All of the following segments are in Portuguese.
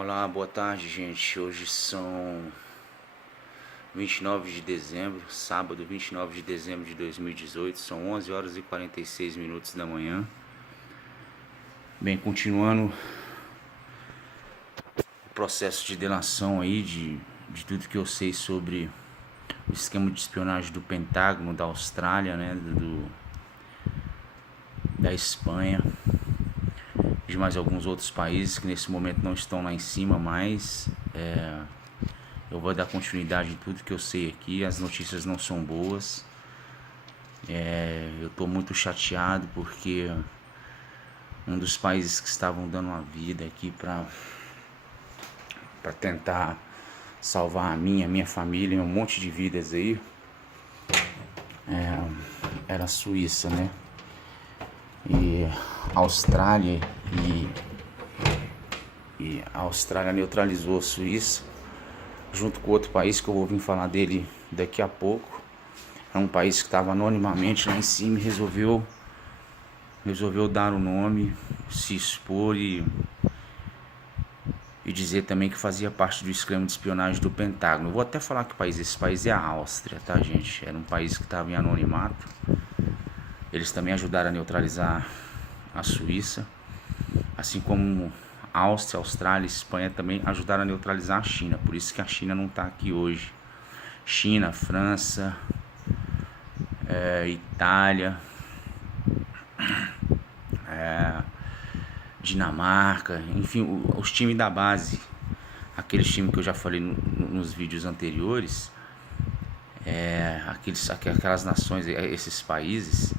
Olá, boa tarde, gente. Hoje são 29 de dezembro, sábado 29 de dezembro de 2018. São 11 horas e 46 minutos da manhã. Bem, continuando o processo de delação aí de tudo que eu sei sobre o esquema de espionagem do Pentágono, da Austrália, né, da Espanha, de mais alguns outros países que nesse momento não estão lá em cima, mas eu vou dar continuidade em tudo que eu sei aqui. As notícias não são boas. Eu estou muito chateado porque um dos países que estavam dando a vida aqui para tentar salvar a minha família e um monte de vidas aí, era a Suíça, né? E a Austrália e a Austrália neutralizou a Suíça junto com outro país que eu vou vir falar dele daqui a pouco. É um país que estava anonimamente lá em cima e resolveu dar o nome, se expor e dizer também que fazia parte do esquema de espionagem do Pentágono. Eu vou até falar que esse país é a Áustria, tá, gente? Era um país que estava em anonimato. Eles também ajudaram a neutralizar a Suíça, assim como a Áustria, Austrália e Espanha também ajudaram a neutralizar a China. Por isso que a China não está aqui hoje. China, França, Itália, Dinamarca, enfim, os times da base, aqueles times que eu já falei nos vídeos anteriores, aquelas nações, esses países,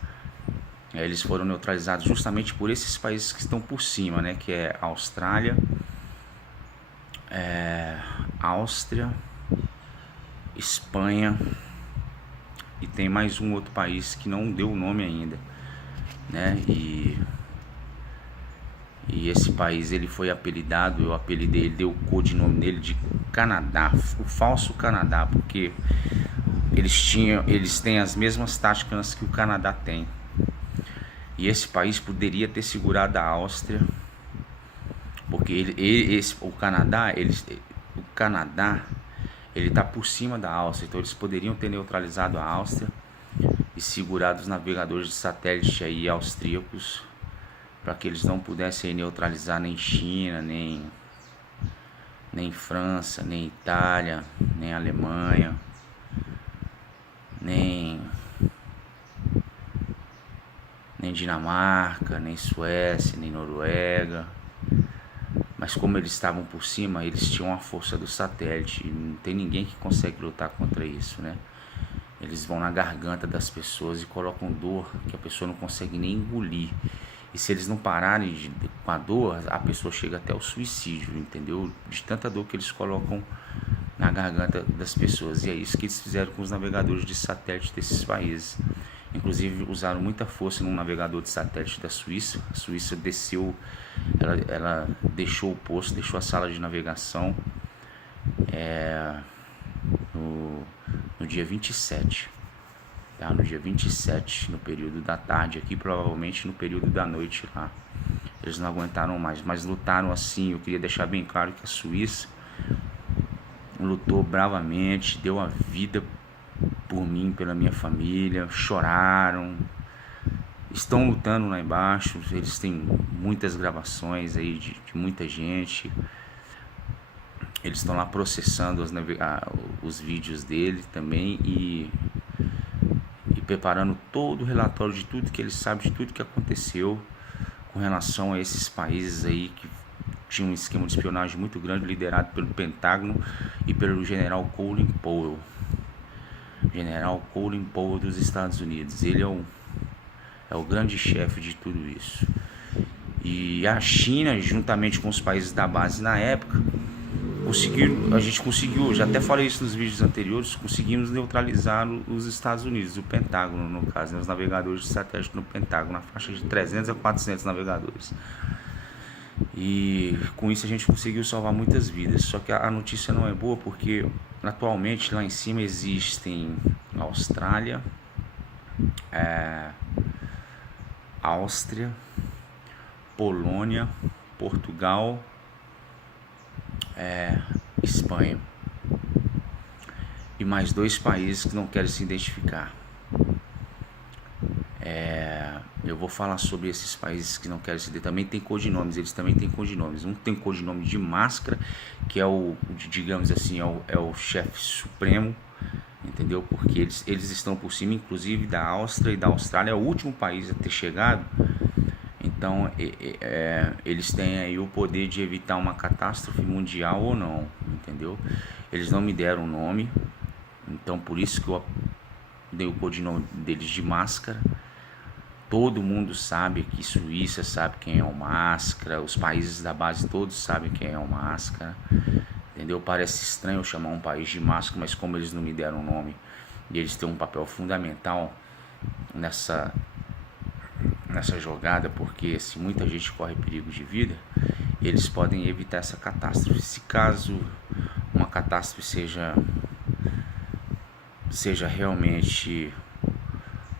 eles foram neutralizados justamente por esses países que estão por cima, né? Que é a Austrália, Áustria, Espanha e tem mais um outro país que não deu o nome ainda, né? E esse país ele foi apelidado, eu apelidei, ele deu o codinome dele de Canadá, o falso Canadá, porque eles têm as mesmas táticas que o Canadá tem. E esse país poderia ter segurado a Áustria, porque o Canadá ele está por cima da Áustria, então eles poderiam ter neutralizado a Áustria e segurado os navegadores de satélite aí austríacos, para que eles não pudessem neutralizar nem China, nem França, nem Itália, nem Alemanha, nem Dinamarca, nem Suécia, nem Noruega. Mas como eles estavam por cima, eles tinham a força do satélite, e não tem ninguém que consegue lutar contra isso, né? Eles vão na garganta das pessoas e colocam dor que a pessoa não consegue nem engolir. E se eles não pararem com a dor, a pessoa chega até o suicídio, entendeu? De tanta dor que eles colocam na garganta das pessoas. E é isso que eles fizeram com os navegadores de satélite desses países. Inclusive usaram muita força num navegador de satélite da Suíça. A Suíça desceu, ela deixou o posto, deixou a sala de navegação no dia 27. Tá, no dia 27, no período da tarde aqui, provavelmente no período da noite lá. Eles não aguentaram mais, mas lutaram assim. Eu queria deixar bem claro que a Suíça lutou bravamente, deu a vida por mim, pela minha família, choraram, estão lutando lá embaixo. Eles têm muitas gravações aí de muita gente. Eles estão lá processando os vídeos dele também e preparando todo o relatório de tudo que eles sabem, de tudo que aconteceu com relação a esses países aí que tinham um esquema de espionagem muito grande, liderado pelo Pentágono e pelo general Colin Powell. General Colin Powell dos Estados Unidos. Ele é o grande chefe de tudo isso. E a China, juntamente com os países da base na época, a gente conseguiu, já até falei isso nos vídeos anteriores, conseguimos neutralizar os Estados Unidos, o Pentágono no caso, né, os navegadores de satélite no Pentágono, na faixa de 300 a 400 navegadores. E com isso a gente conseguiu salvar muitas vidas. Só que a notícia não é boa porque atualmente lá em cima existem Austrália, Áustria, Polônia, Portugal, Espanha. E mais 2 países que não querem se identificar. Eu vou falar sobre esses países que não querem se identificar. Também tem codinomes, eles também têm codinomes. Um tem codinome de Máscara, que é digamos assim, é o chefe supremo, entendeu? Porque eles estão por cima, inclusive, da Áustria e da Austrália. É o último país a ter chegado. Então, eles têm aí o poder de evitar uma catástrofe mundial ou não, entendeu? Eles não me deram o nome, então por isso que eu dei o codinome deles de Máscara. Todo mundo sabe que Suíça sabe quem é o Máscara, os países da base todos sabem quem é o Máscara, entendeu? Parece estranho eu chamar um país de Máscara, mas como eles não me deram o nome e eles têm um papel fundamental nessa jogada, porque se muita gente corre perigo de vida, eles podem evitar essa catástrofe. Se caso uma catástrofe seja realmente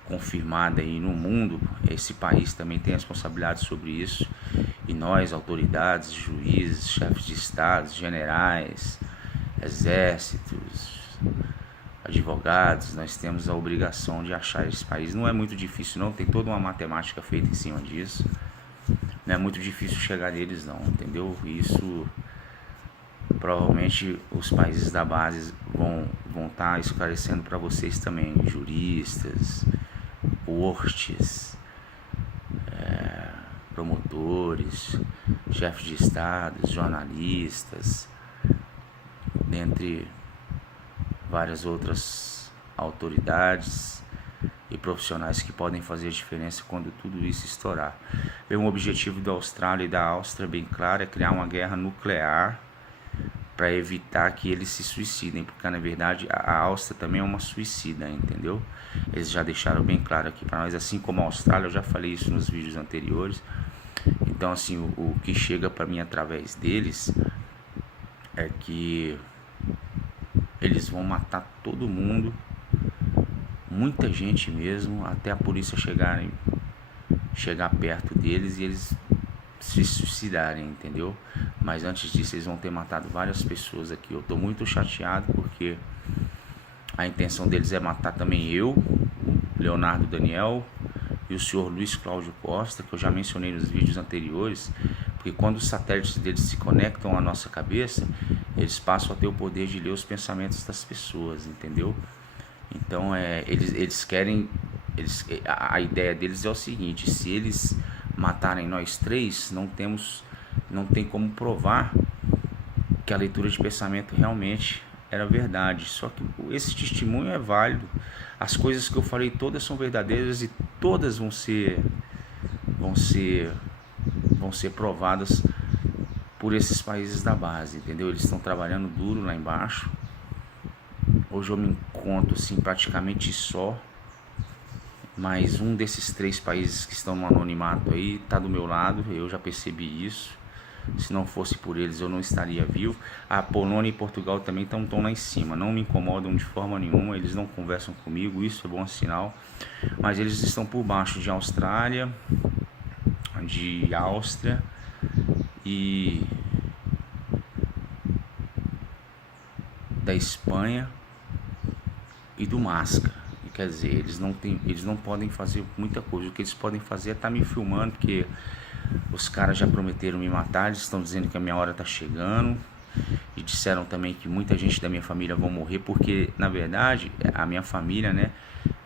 confirmada aí no mundo, esse país também tem responsabilidade sobre isso, e nós, autoridades, juízes, chefes de estados, generais, exércitos, advogados, nós temos a obrigação de achar esse país. Não é muito difícil não, tem toda uma matemática feita em cima disso, não é muito difícil chegar neles não, entendeu? Isso provavelmente os países da base vão estar esclarecendo para vocês também, juristas, cortes, promotores, chefes de estados, jornalistas, dentre várias outras autoridades e profissionais que podem fazer a diferença quando tudo isso estourar. Bem, o objetivo da Austrália e da Áustria, bem claro, é criar uma guerra nuclear para evitar que eles se suicidem, porque na verdade a Áustria também é uma suicida, entendeu? Eles já deixaram bem claro aqui para nós, assim como a Austrália, eu já falei isso nos vídeos anteriores. Então assim, o que chega para mim através deles é que eles vão matar todo mundo, muita gente mesmo, até a polícia chegar perto deles e eles se suicidarem, entendeu? Mas antes disso eles vão ter matado várias pessoas aqui. Eu tô muito chateado porque a intenção deles é matar também eu, Leonardo Daniel e o senhor Luiz Cláudio Costa, que eu já mencionei nos vídeos anteriores, porque quando os satélites deles se conectam à nossa cabeça, eles passam a ter o poder de ler os pensamentos das pessoas, entendeu? Então eles querem, a ideia deles é o seguinte: se eles matarem nós três, não tem como provar que a leitura de pensamento realmente era verdade. Só que esse testemunho é válido. As coisas que eu falei todas são verdadeiras e todas vão ser provadas por esses países da base, entendeu? Eles estão trabalhando duro lá embaixo. Hoje eu me encontro assim praticamente só, mas um desses 3 países que estão no anonimato aí está do meu lado, eu já percebi isso. Se não fosse por eles eu não estaria vivo. A Polônia e Portugal também estão lá em cima, não me incomodam de forma nenhuma, eles não conversam comigo, isso é bom sinal. Mas eles estão por baixo de Austrália, de Áustria e da Espanha e do Máscara. Quer dizer, eles não podem fazer muita coisa. O que eles podem fazer é estar me filmando, porque os caras já prometeram me matar, eles estão dizendo que a minha hora está chegando. E disseram também que muita gente da minha família vão morrer, porque na verdade a minha família, né,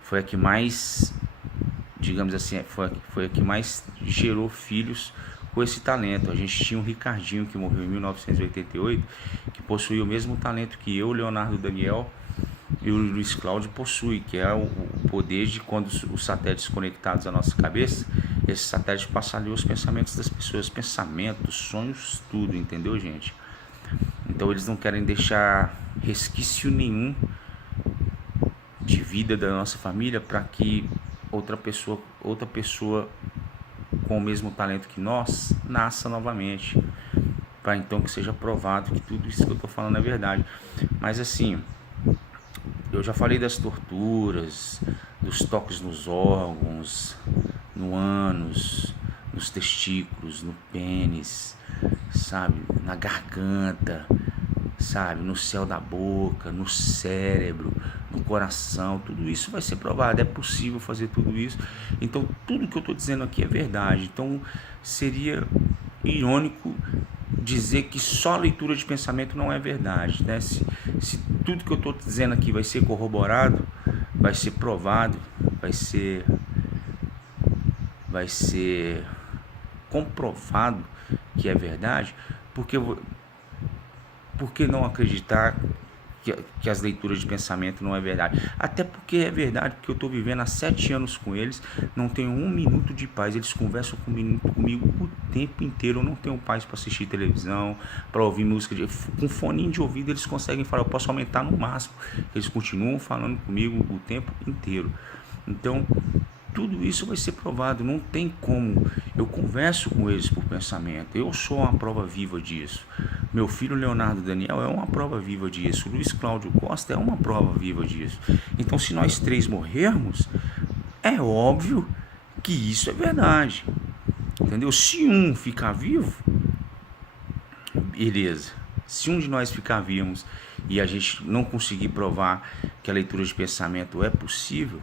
foi a que mais, digamos assim, foi a que mais gerou filhos com esse talento. A gente tinha um Ricardinho que morreu em 1988, que possuía o mesmo talento que eu, Leonardo Daniel e o Luiz Cláudio possui, que é o poder de, quando os satélites conectados à nossa cabeça, esse satélite passa ali os pensamentos das pessoas, pensamentos, sonhos, tudo, entendeu, gente? Então eles não querem deixar resquício nenhum de vida da nossa família para que outra pessoa com o mesmo talento que nós nasça novamente, para então que seja provado que tudo isso que eu estou falando é verdade. Mas assim, eu já falei das torturas, dos toques nos órgãos, no ânus, nos testículos, no pênis, sabe, na garganta, sabe, no céu da boca, no cérebro, no coração, tudo isso vai ser provado, é possível fazer tudo isso. Então tudo que eu estou dizendo aqui é verdade. Então seria irônico dizer que só leitura de pensamento não é verdade, né? Se tudo que eu estou dizendo aqui vai ser corroborado, vai ser provado, vai ser comprovado que é verdade, porque por que não acreditar que as leituras de pensamento não é verdade? Até porque é verdade, porque eu estou vivendo há 7 anos com eles, não tenho um minuto de paz, eles conversam comigo o tempo inteiro, eu não tenho paz para assistir televisão, para ouvir música, com foninho de ouvido eles conseguem falar, eu posso aumentar no máximo, eles continuam falando comigo o tempo inteiro. Então tudo isso vai ser provado, não tem como. Eu converso com eles por pensamento, eu sou uma prova viva disso. Meu filho Leonardo Daniel é uma prova viva disso. Luiz Cláudio Costa é uma prova viva disso. Então, se nós 3 morrermos, é óbvio que isso é verdade. Entendeu? Se um ficar vivo, beleza. Se um de nós ficar vivos e a gente não conseguir provar que a leitura de pensamento é possível,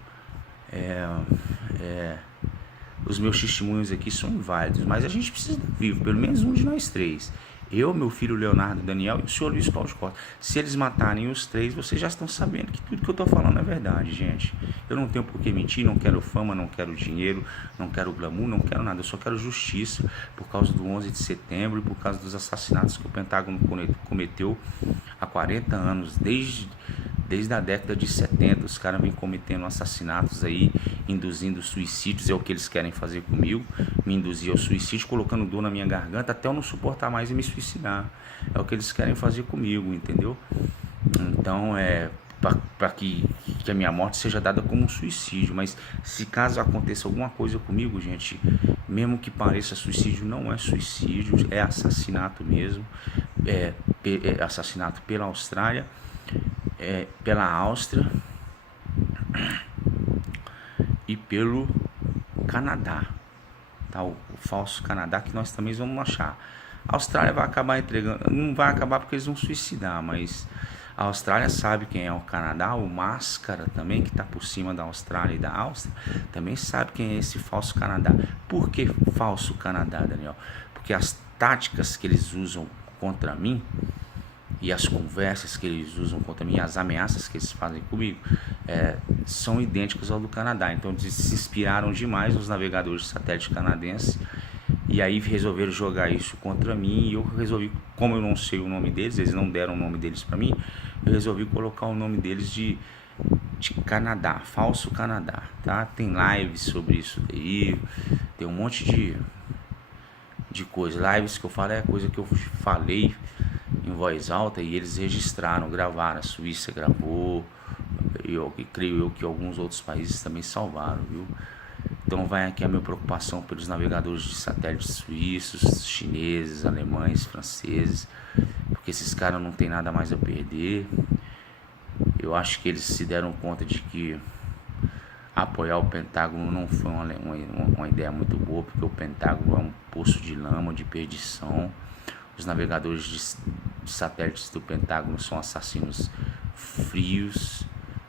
os meus testemunhos aqui são inválidos, mas a gente precisa estar vivo, pelo menos um de nós 3. Eu, meu filho Leonardo Daniel e o senhor Luiz Cláudio Costa. Se eles matarem os 3, vocês já estão sabendo que tudo que eu estou falando é verdade, gente. Eu não tenho por que mentir, não quero fama, não quero dinheiro, não quero glamour, não quero nada. Eu só quero justiça por causa do 11 de setembro e por causa dos assassinatos que o Pentágono cometeu há 40 anos, desde a década de 70, os caras vêm cometendo assassinatos aí, induzindo suicídios, é o que eles querem fazer comigo, me induzir ao suicídio, colocando dor na minha garganta até eu não suportar mais e me suicidar. É o que eles querem fazer comigo, entendeu? Então para que a minha morte seja dada como um suicídio, mas se caso aconteça alguma coisa comigo, gente, mesmo que pareça suicídio, não é suicídio, é assassinato mesmo, é assassinato pela Austrália, pela Áustria e pelo Canadá, tá? O falso Canadá que nós também vamos achar. A Austrália vai acabar entregando, não vai acabar porque eles vão suicidar, mas a Austrália sabe quem é o Canadá, o Máscara também, que está por cima da Austrália e da Áustria, também sabe quem é esse falso Canadá. Por que falso Canadá, Daniel? Porque as táticas que eles usam contra mim e as conversas que eles usam contra mim, as ameaças que eles fazem comigo, são idênticas ao do Canadá. Então eles se inspiraram demais nos navegadores de satélite canadenses e aí resolveram jogar isso contra mim, e eu resolvi, como eu não sei o nome deles, eles não deram o nome deles para mim, eu resolvi colocar o nome deles de Canadá, falso Canadá, tá? Tem lives sobre isso daí, tem um monte de coisa, lives que eu falo é coisa que eu falei em voz alta e eles registraram, gravaram, a Suíça gravou, e creio eu que alguns outros países também salvaram, viu? Então vai aqui a minha preocupação pelos navegadores de satélites suíços, chineses, alemães, franceses, porque esses caras não tem nada mais a perder. Eu acho que eles se deram conta de que apoiar o Pentágono não foi uma ideia muito boa, porque o Pentágono é um poço de lama, de perdição. Os navegadores de satélites do Pentágono são assassinos frios,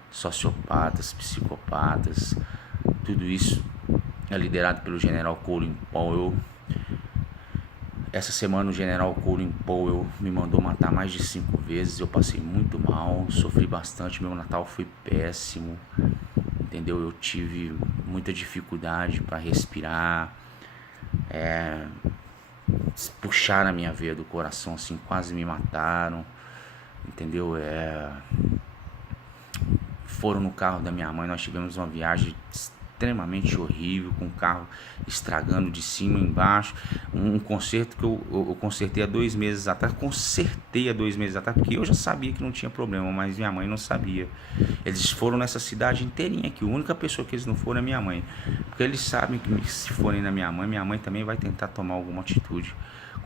sociopatas, psicopatas. Tudo isso é liderado pelo general Colin Powell. Essa semana o general Colin Powell me mandou matar mais de 5 vezes. Eu passei muito mal, sofri bastante, meu Natal foi péssimo, entendeu? Eu tive muita dificuldade para respirar, puxaram a minha veia do coração, assim, quase me mataram, entendeu? Foram no carro da minha mãe, nós tivemos uma viagem extremamente horrível, com o carro estragando de cima e embaixo, um conserto que eu consertei há 2 meses atrás, porque eu já sabia que não tinha problema, mas minha mãe não sabia. Eles foram nessa cidade inteirinha aqui, a única pessoa que eles não foram é minha mãe, porque eles sabem que se forem na minha mãe também vai tentar tomar alguma atitude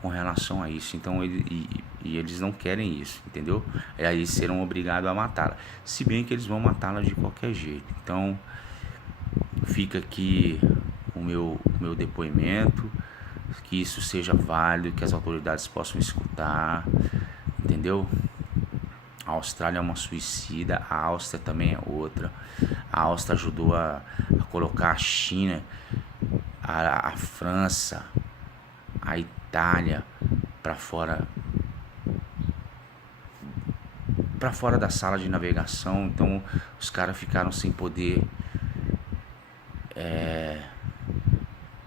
com relação a isso, então eles não querem isso, entendeu? Aí eles serão obrigados a matá-la, se bem que eles vão matá-la de qualquer jeito. Então fica aqui o meu depoimento, que isso seja válido, que as autoridades possam escutar, entendeu? A Austrália é uma suicida, a Áustria também é outra. A Áustria ajudou a colocar a China, a França, a Itália para fora da sala de navegação. Então os caras ficaram sem poder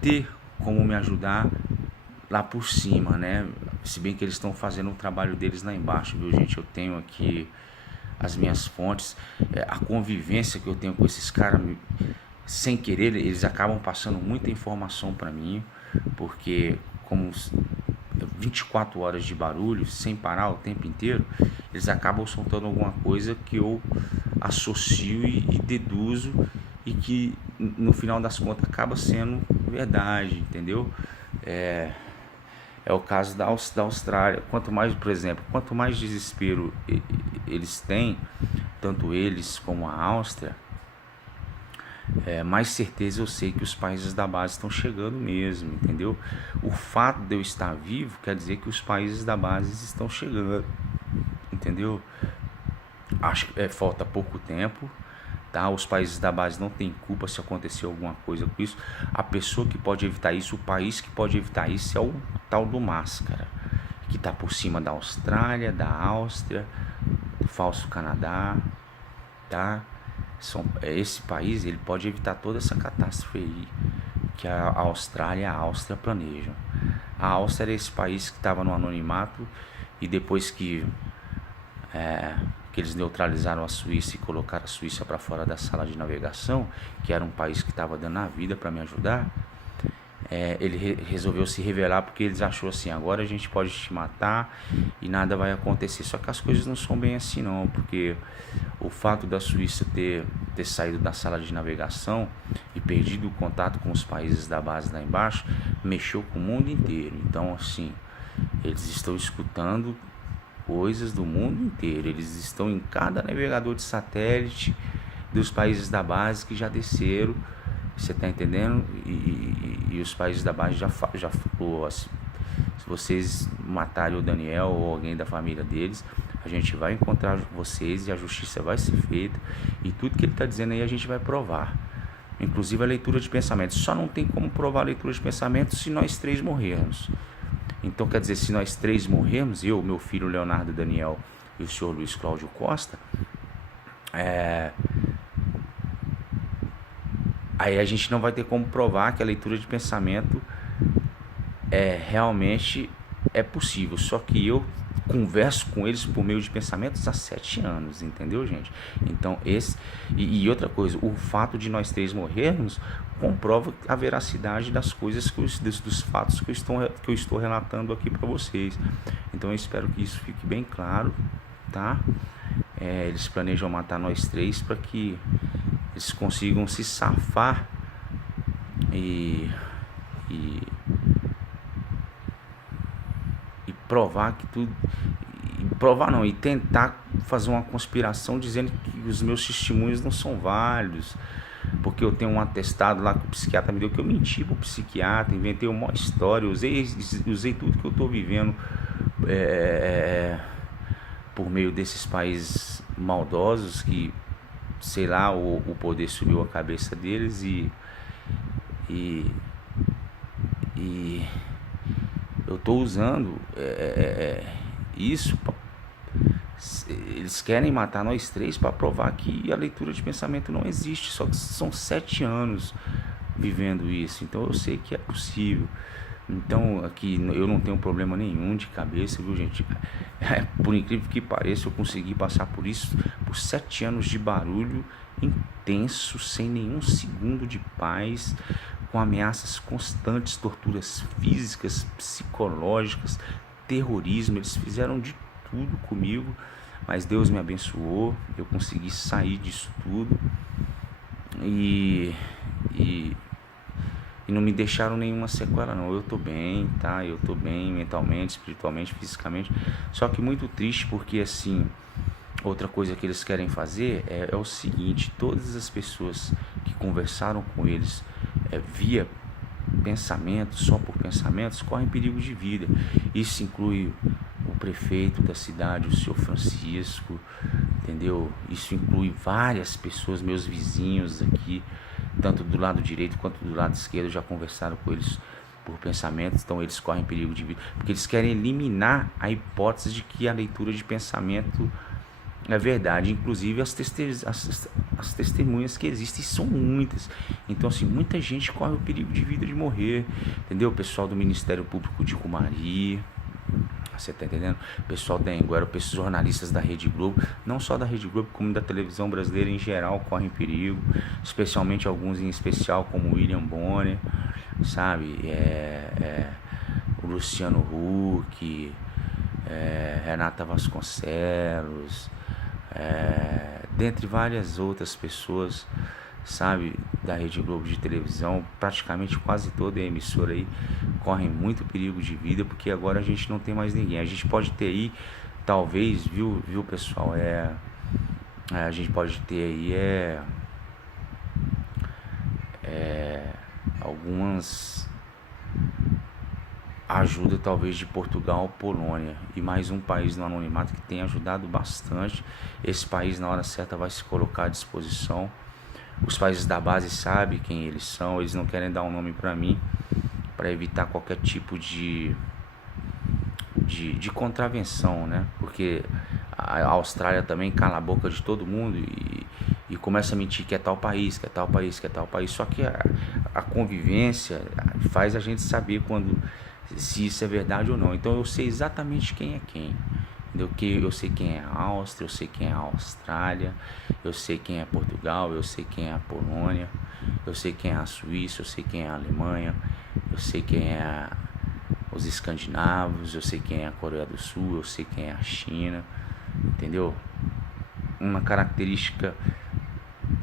ter como me ajudar lá por cima, né? Se bem que eles estão fazendo o trabalho deles lá embaixo, viu, gente? Eu tenho aqui as minhas fontes, a convivência que eu tenho com esses caras, sem querer, eles acabam passando muita informação para mim, porque como 24 horas de barulho, sem parar o tempo inteiro, eles acabam soltando alguma coisa que eu associo e deduzo, e que no final das contas acaba sendo verdade, entendeu? É o caso da Austrália. Quanto mais, por exemplo, quanto mais desespero eles têm, tanto eles como a Áustria, mais certeza eu sei que os países da base estão chegando mesmo, entendeu? O fato de eu estar vivo quer dizer que os países da base estão chegando, entendeu? Acho que falta pouco tempo, tá? Os países da base não têm culpa se acontecer alguma coisa com isso. A pessoa que pode evitar isso, o país que pode evitar isso é o tal do Máscara, que está por cima da Austrália, da Áustria, do falso Canadá, tá? Esse país, ele pode evitar toda essa catástrofe aí que a Austrália e a Áustria planejam. A Áustria era esse país que estava no anonimato, e depois que eles neutralizaram a Suíça e colocaram a Suíça para fora da sala de navegação, que era um país que estava dando a vida para me ajudar, ele resolveu se revelar, porque eles achou assim: agora a gente pode te matar e nada vai acontecer. Só que as coisas não são bem assim não, porque o fato da Suíça ter saído da sala de navegação e perdido o contato com os países da base lá embaixo, mexeu com o mundo inteiro. Então assim, eles estão escutando coisas do mundo inteiro, eles estão em cada navegador de satélite dos países da base que já desceram. Você tá entendendo? E os países da base já falou assim: se vocês matarem o Daniel ou alguém da família deles, a gente vai encontrar vocês e a justiça vai ser feita, e tudo que ele está dizendo aí a gente vai provar, inclusive a leitura de pensamentos. Só não tem como provar a leitura de pensamentos se nós três morrermos. Então quer dizer, se nós três morrermos, eu, meu filho Leonardo Daniel e o senhor Luiz Cláudio Costa, aí a gente não vai ter como provar que a leitura de pensamento realmente é possível. Só que eu converso com eles por meio de pensamentos há 7 anos, entendeu, gente? Então e outra coisa, o fato de nós três morrermos comprova a veracidade das coisas, dos fatos que eu estou relatando aqui para vocês. Então eu espero que isso fique bem claro, tá? Eles planejam matar nós três para que eles consigam se safar e provar que tudo, e tentar fazer uma conspiração dizendo que os meus testemunhos não são válidos, porque eu tenho um atestado lá que o psiquiatra me deu, que eu menti pro psiquiatra, inventei uma história, usei tudo que eu tô vivendo por meio desses países maldosos que, sei lá, o poder subiu a cabeça deles, e eu estou usando isso. Eles querem matar nós três para provar que a leitura de pensamento não existe. Só que são 7 anos vivendo isso, então eu sei que é possível. Então aqui eu não tenho problema nenhum de cabeça, viu, gente? Por incrível que pareça, eu consegui passar por isso, por 7 anos de barulho intenso, sem nenhum segundo de paz, com ameaças constantes, torturas físicas, psicológicas, terrorismo. Eles fizeram de tudo comigo, mas Deus me abençoou, eu consegui sair disso tudo, e não me deixaram nenhuma sequela não. Eu tô bem, tá? Eu tô bem mentalmente, espiritualmente, fisicamente. Só que muito triste, porque assim, outra coisa que eles querem fazer é o seguinte: todas as pessoas que conversaram com eles via pensamentos, só por pensamentos, correm perigo de vida. Isso inclui o prefeito da cidade, o senhor Francisco, entendeu? Isso inclui várias pessoas, meus vizinhos aqui, tanto do lado direito quanto do lado esquerdo, já conversaram com eles por pensamentos, então eles correm perigo de vida, porque eles querem eliminar a hipótese de que a leitura de pensamento é verdade. Inclusive as testemunhas que existem são muitas, então assim, muita gente corre o perigo de vida de morrer, entendeu? O pessoal do Ministério Público de Cumari, você tá entendendo? O pessoal da Anhanguera, os jornalistas da Rede Globo, não só da Rede Globo, como da televisão brasileira em geral, correm perigo, especialmente alguns em especial, como William Bonner, sabe? O Luciano Huck, Renata Vasconcelos, dentre várias outras pessoas, sabe, da Rede Globo de televisão. Praticamente quase toda a emissora aí correm muito perigo de vida, porque agora a gente não tem mais ninguém. A gente pode ter aí, talvez, viu pessoal, a gente pode ter aí algumas ajuda talvez de Portugal, Polônia e mais um país no anonimato que tem ajudado bastante. Esse país na hora certa vai se colocar à disposição. Os países da base sabem quem eles são, eles não querem dar um nome para mim, para evitar qualquer tipo de contravenção, né? Porque a Austrália também cala a boca de todo mundo e começa a mentir que é tal país, que é tal país, que é tal país. Só que a convivência faz a gente saber se isso é verdade ou não. Então eu sei exatamente quem é quem. Eu sei quem é a Áustria, eu sei quem é a Austrália, eu sei quem é Portugal, eu sei quem é a Polônia, eu sei quem é a Suíça, eu sei quem é a Alemanha, eu sei quem é os escandinavos, eu sei quem é a Coreia do Sul, eu sei quem é a China, entendeu? Uma característica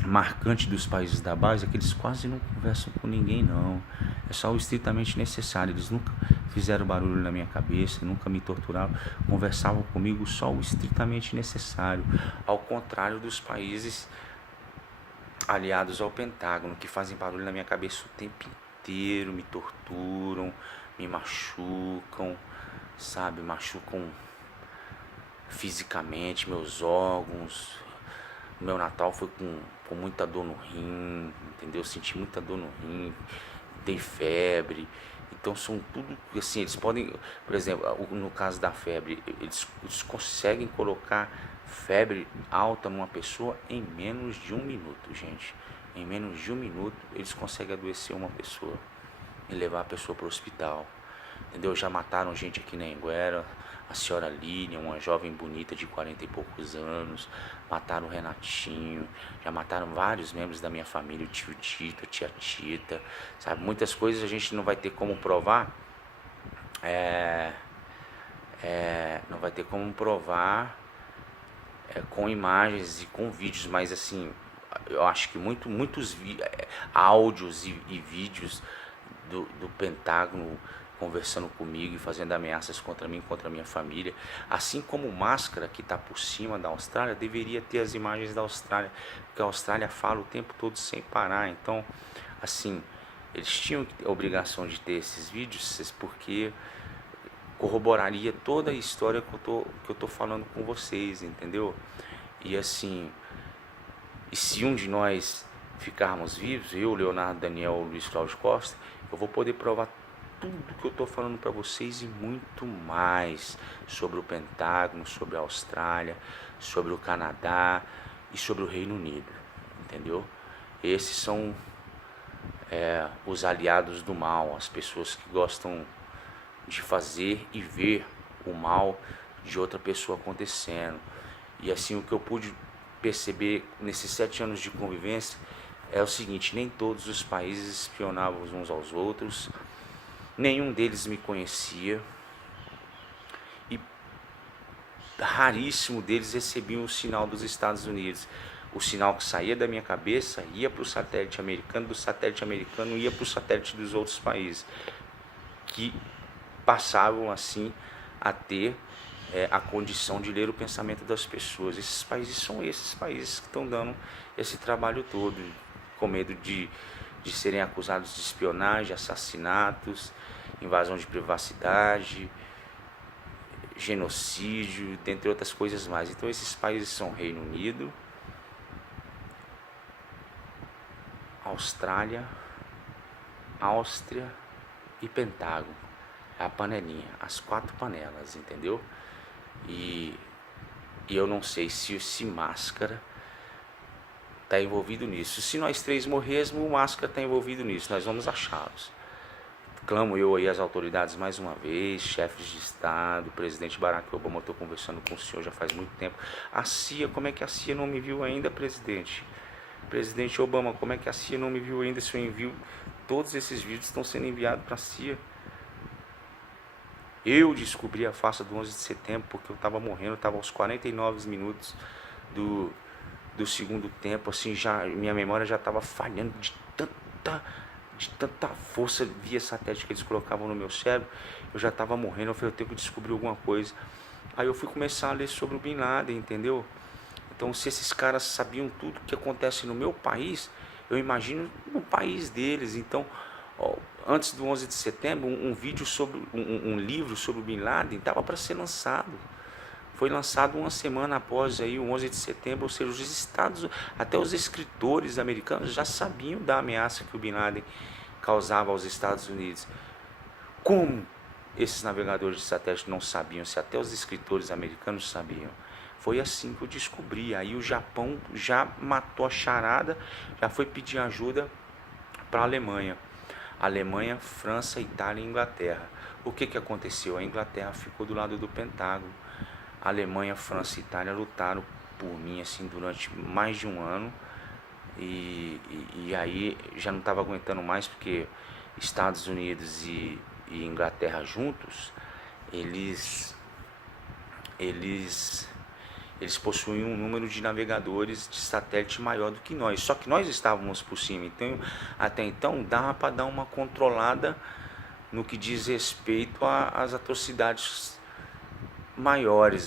marcante dos países da base é que eles quase não conversam com ninguém, não. É só o estritamente necessário. Eles nunca fizeram barulho na minha cabeça, nunca me torturaram, conversavam comigo só o estritamente necessário, ao contrário dos países aliados ao Pentágono, que fazem barulho na minha cabeça o tempo inteiro, me torturam, me machucam, sabe, machucam fisicamente meus órgãos. Meu Natal foi com muita dor no rim, entendeu? Eu senti muita dor no rim, dei febre. Então são tudo assim, eles podem, por exemplo, no caso da febre, eles conseguem colocar febre alta numa pessoa em menos de 1 minuto, gente. Em menos de 1 minuto eles conseguem adoecer uma pessoa e levar a pessoa para o hospital, entendeu? Já mataram gente aqui na Anhanguera, a senhora Línia, uma jovem bonita de 40 e poucos anos, mataram o Renatinho, já mataram vários membros da minha família, o tio Tito, a tia Tita, sabe? Muitas coisas a gente não vai ter como provar, não vai ter como provar com imagens e com vídeos, mas assim, eu acho que muitos áudios e vídeos do Pentágono conversando comigo e fazendo ameaças contra mim, contra a minha família, assim como Máscara, que está por cima da Austrália, deveria ter as imagens da Austrália, porque a Austrália fala o tempo todo sem parar. Então, assim, eles tinham a obrigação de ter esses vídeos, porque corroboraria toda a história que eu tô falando com vocês, entendeu? E assim, e se um de nós ficarmos vivos, eu, Leonardo Daniel, Luiz Cláudio Costa, eu vou poder provar tudo que eu estou falando para vocês e muito mais sobre o Pentágono, sobre a Austrália, sobre o Canadá e sobre o Reino Unido, entendeu? Esses são os aliados do mal, as pessoas que gostam de fazer e ver o mal de outra pessoa acontecendo. E assim, o que eu pude perceber nesses 7 anos de convivência é o seguinte: nem todos os países espionavam uns aos outros, nenhum deles me conhecia e raríssimo deles recebiam o sinal dos Estados Unidos. O sinal que saía da minha cabeça ia para o satélite americano, do satélite americano ia para o satélite dos outros países, que passavam assim a ter a condição de ler o pensamento das pessoas. Esses países são esses países que estão dando esse trabalho todo, com medo de serem acusados de espionagem, assassinatos, invasão de privacidade, genocídio, dentre outras coisas mais. Então esses países são Reino Unido, Austrália, Áustria e Pentágono. É a panelinha, as 4 panelas, entendeu? E eu não sei se Máscara está envolvido nisso. Se nós 3 morrêssemos, o Máscara está envolvido nisso, nós vamos achá-los. Clamo eu aí às autoridades mais uma vez, chefes de Estado, o presidente Barack Obama, eu estou conversando com o senhor já faz muito tempo. A CIA, como é que a CIA não me viu ainda, presidente? Presidente Obama, como é que a CIA não me viu ainda se eu envio? Todos esses vídeos estão sendo enviados para a CIA. Eu descobri a farsa do 11 de setembro porque eu estava morrendo, eu estava aos 49 minutos do segundo tempo, assim, já, minha memória já estava falhando de tanta força via satélite que eles colocavam no meu cérebro. Eu já estava morrendo, eu falei, eu tenho que descobrir alguma coisa. Aí eu fui começar a ler sobre o Bin Laden, entendeu? Então, se esses caras sabiam tudo que acontece no meu país, eu imagino no país deles. Então, ó, antes do 11 de setembro, um vídeo sobre um livro sobre o Bin Laden estava para ser lançado. Foi lançado uma semana após aí, o 11 de setembro, ou seja, os Estados, até os escritores americanos já sabiam da ameaça que o Bin Laden causava aos Estados Unidos. Como esses navegadores de satélite não sabiam, se até os escritores americanos sabiam? Foi assim que eu descobri. Aí o Japão já matou a charada, já foi pedir ajuda para a Alemanha. Alemanha, França, Itália e Inglaterra. O que aconteceu? A Inglaterra ficou do lado do Pentágono. A Alemanha, França e Itália lutaram por mim assim durante mais de um ano. E aí já não estava aguentando mais, porque Estados Unidos e Inglaterra juntos, eles possuem um número de navegadores de satélite maior do que nós. Só que nós estávamos por cima, então até então dava para dar uma controlada no que diz respeito às atrocidades maiores.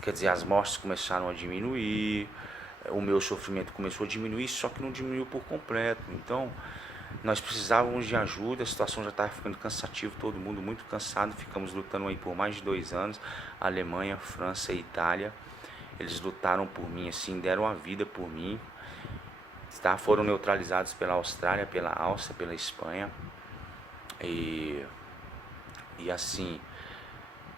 Quer dizer, as mortes começaram a diminuir, o meu sofrimento começou a diminuir, só que não diminuiu por completo. Então nós precisávamos de ajuda, a situação já estava ficando cansativa, todo mundo muito cansado. Ficamos lutando aí por mais de 2 anos, Alemanha, França e Itália. Eles lutaram por mim, assim, deram a vida por mim, tá? Foram neutralizados pela Austrália, pela Áustria, pela Espanha. E assim,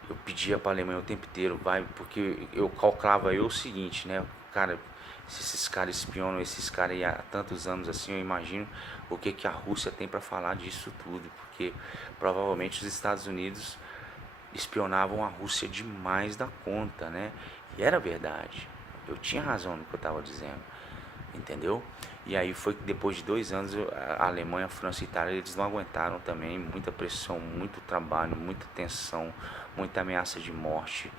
eu pedia para a Alemanha o tempo inteiro, vai, porque eu calculava o seguinte, né? Cara, se esses caras espionam esses caras aí há tantos anos assim, eu imagino o que a Rússia tem para falar disso tudo, porque provavelmente os Estados Unidos espionavam a Rússia demais da conta, né? E era verdade, eu tinha razão no que eu estava dizendo, entendeu? E aí foi que depois de 2 anos a Alemanha, a França e a Itália, eles não aguentaram também, muita pressão, muito trabalho, muita tensão, muita ameaça de morte,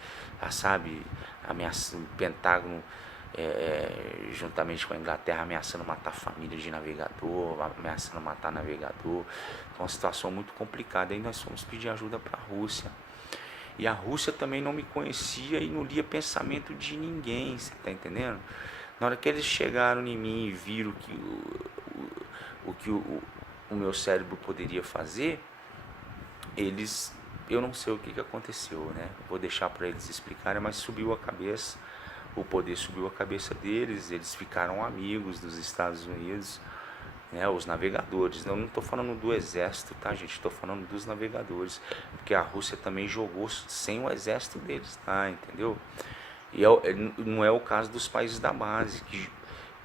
sabe? Ameaça, o Pentágono juntamente com a Inglaterra ameaçando matar família de navegador, ameaçando matar navegador. Então uma situação muito complicada. Aí nós fomos pedir ajuda para a Rússia. E a Rússia também não me conhecia e não lia pensamento de ninguém, você tá entendendo? Na hora que eles chegaram em mim e viram o que o meu cérebro poderia fazer, eu não sei o que aconteceu, né? Vou deixar para eles explicarem, mas subiu a cabeça, o poder subiu a cabeça deles, eles ficaram amigos dos Estados Unidos, né? Os navegadores. Eu não estou falando do exército, tá, gente? Estou falando dos navegadores, porque a Rússia também jogou sem o exército deles, tá? Entendeu? E não é o caso dos países da base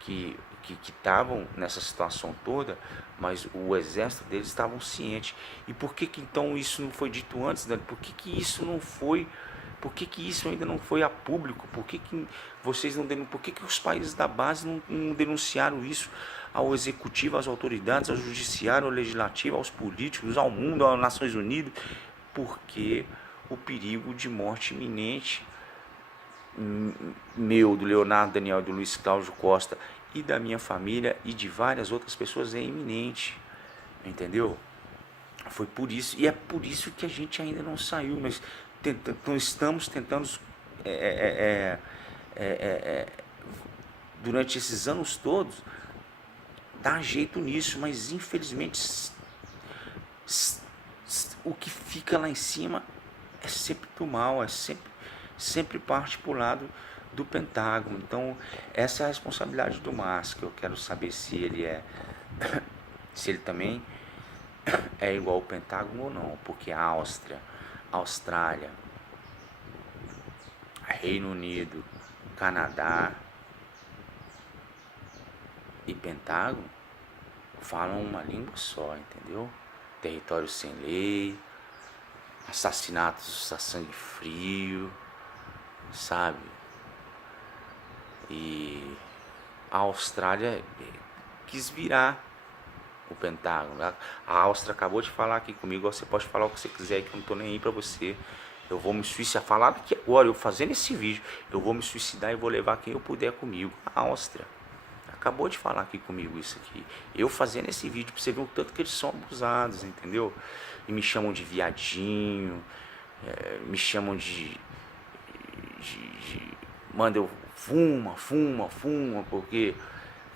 que estavam nessa situação toda, mas o exército deles estavam cientes. E por que então isso não foi dito antes, né? Por que isso não foi? Por que isso ainda não foi a público? Por que vocês não denunciaram? Por que os países da base não denunciaram isso ao executivo, às autoridades, ao judiciário, ao legislativo, aos políticos, ao mundo, às Nações Unidas? Porque o perigo de morte iminente meu, do Leonardo Daniel, do Luiz Cláudio Costa e da minha família e de várias outras pessoas é iminente, entendeu? Foi por isso, e é por isso que a gente ainda não saiu. Nós estamos tentando durante esses anos todos dar jeito nisso, mas infelizmente o que fica lá em cima é sempre do mal, sempre parte para o lado do Pentágono. Então, essa é a responsabilidade do Musk. Eu quero saber se ele se ele também é igual ao Pentágono ou não, porque a Áustria, Austrália, Reino Unido, Canadá e Pentágono falam uma língua só, entendeu? Território sem lei, assassinatos a sangue frio, sabe? E a Austrália quis virar o Pentágono. A Áustria acabou de falar aqui comigo, você pode falar o que você quiser que eu não tô nem aí pra você. Eu vou me suicidar, falar que agora, eu fazendo esse vídeo, eu vou me suicidar e vou levar quem eu puder comigo. A Áustria acabou de falar aqui comigo isso aqui. Eu fazendo esse vídeo pra você ver o tanto que eles são abusados, entendeu? E me chamam de viadinho, me chamam manda eu fuma, porque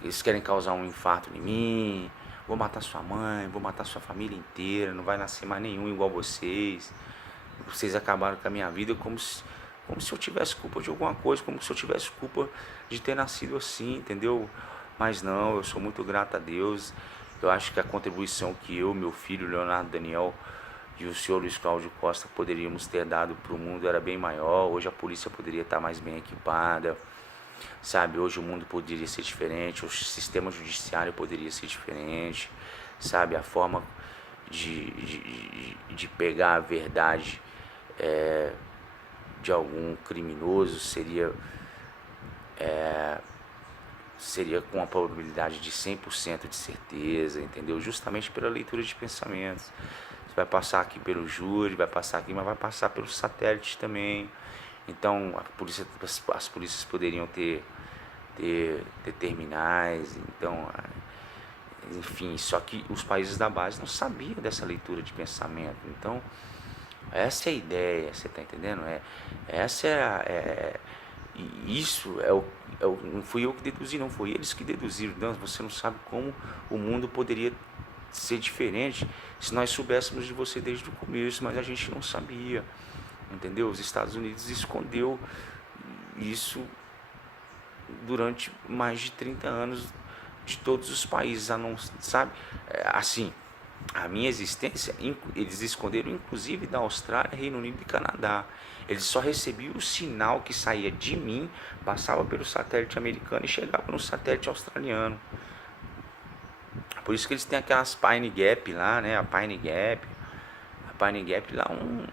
eles querem causar um infarto em mim. Vou matar sua mãe, vou matar sua família inteira, não vai nascer mais nenhum igual vocês. Vocês acabaram com a minha vida como se eu tivesse culpa de alguma coisa, como se eu tivesse culpa de ter nascido assim, entendeu? Mas não, eu sou muito grato a Deus. Eu acho que a contribuição que eu, meu filho, Leonardo Daniel e o senhor Luiz Cláudio Costa poderíamos ter dado para o mundo era bem maior. Hoje a polícia poderia estar mais bem equipada, sabe? Hoje o mundo poderia ser diferente, o sistema judiciário poderia ser diferente, sabe? A forma de pegar a verdade de algum criminoso seria com a probabilidade de 100% de certeza, entendeu? Justamente pela leitura de pensamentos. Você vai passar aqui pelo júri, vai passar aqui, mas vai passar pelos satélites também. Então as polícias poderiam ter terminais, então, enfim, só que os países da base não sabiam dessa leitura de pensamento. Então, essa é a ideia, você está entendendo? Isso não fui eu que deduzi, não foi eles que deduziram. Não, você não sabe como o mundo poderia ser diferente se nós soubéssemos de você desde o começo, mas a gente não sabia, entendeu? Os Estados Unidos escondeu isso durante mais de 30 anos de todos os países, sabe? Assim, a minha existência, eles esconderam inclusive da Austrália, Reino Unido e Canadá. Eles só recebiam o sinal que saía de mim, passava pelo satélite americano e chegava no satélite australiano. Por isso que eles têm aquelas Pine Gap lá, né? A Pine Gap lá é um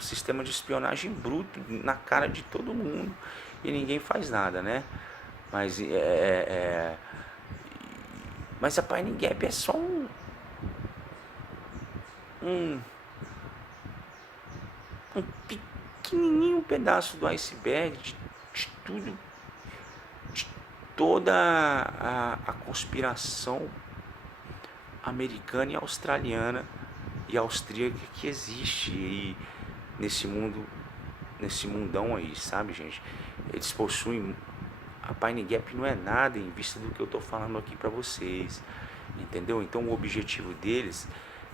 sistema de espionagem bruto na cara de todo mundo e ninguém faz nada, né? Mas mas a Pine Gap é só um pequenininho pedaço do iceberg de tudo, de toda a conspiração americana e australiana e austríaca que existe aí nesse mundo, nesse mundão aí, sabe, gente? Eles possuem, a Pine Gap não é nada em vista do que eu tô falando aqui pra vocês, entendeu? Então o objetivo deles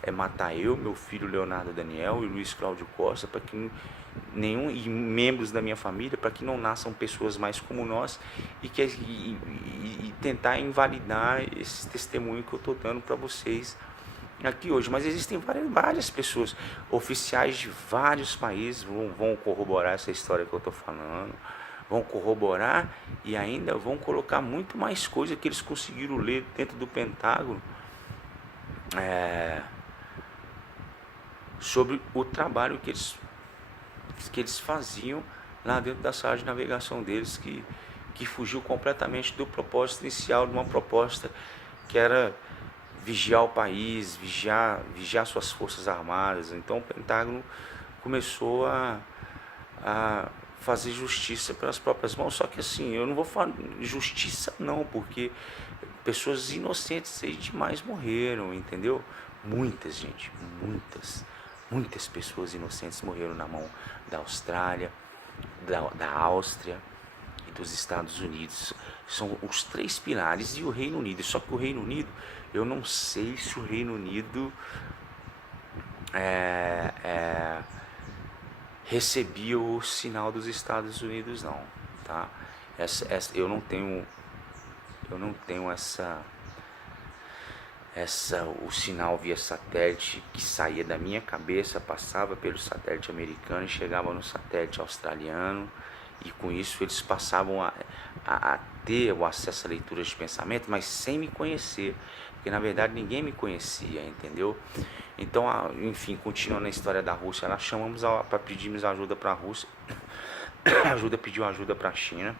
é matar eu, meu filho Leonardo Daniel e Luiz Cláudio Costa, para que e membros da minha família, para que não nasçam pessoas mais como nós e tentar invalidar esse testemunho que eu estou dando para vocês aqui hoje. Mas existem várias pessoas, oficiais de vários países vão corroborar essa história que eu estou falando, vão corroborar e ainda vão colocar muito mais coisa que eles conseguiram ler dentro do Pentágono sobre o trabalho que eles faziam lá dentro da sala de navegação deles, que fugiu completamente do propósito inicial, de uma proposta que era vigiar o país, vigiar suas forças armadas. Então o Pentágono começou a fazer justiça pelas próprias mãos. Só que assim, eu não vou falar justiça não, porque pessoas inocentes aí demais morreram, entendeu? Muitas, gente, muitas pessoas inocentes morreram na mão da Austrália, da Áustria e dos Estados Unidos. São os três pilares e o Reino Unido. Só que o Reino Unido, eu não sei se o Reino Unido recebi o sinal dos Estados Unidos não, tá? Eu não tenho o sinal via satélite que saía da minha cabeça, passava pelo satélite americano e chegava no satélite australiano, e com isso eles passavam a ter o acesso a leituras de pensamento, mas sem me conhecer, porque na verdade ninguém me conhecia, entendeu? Então, enfim, continuando a história da Rússia, nós chamamos para pedirmos ajuda para a Rússia, pediu ajuda para a China,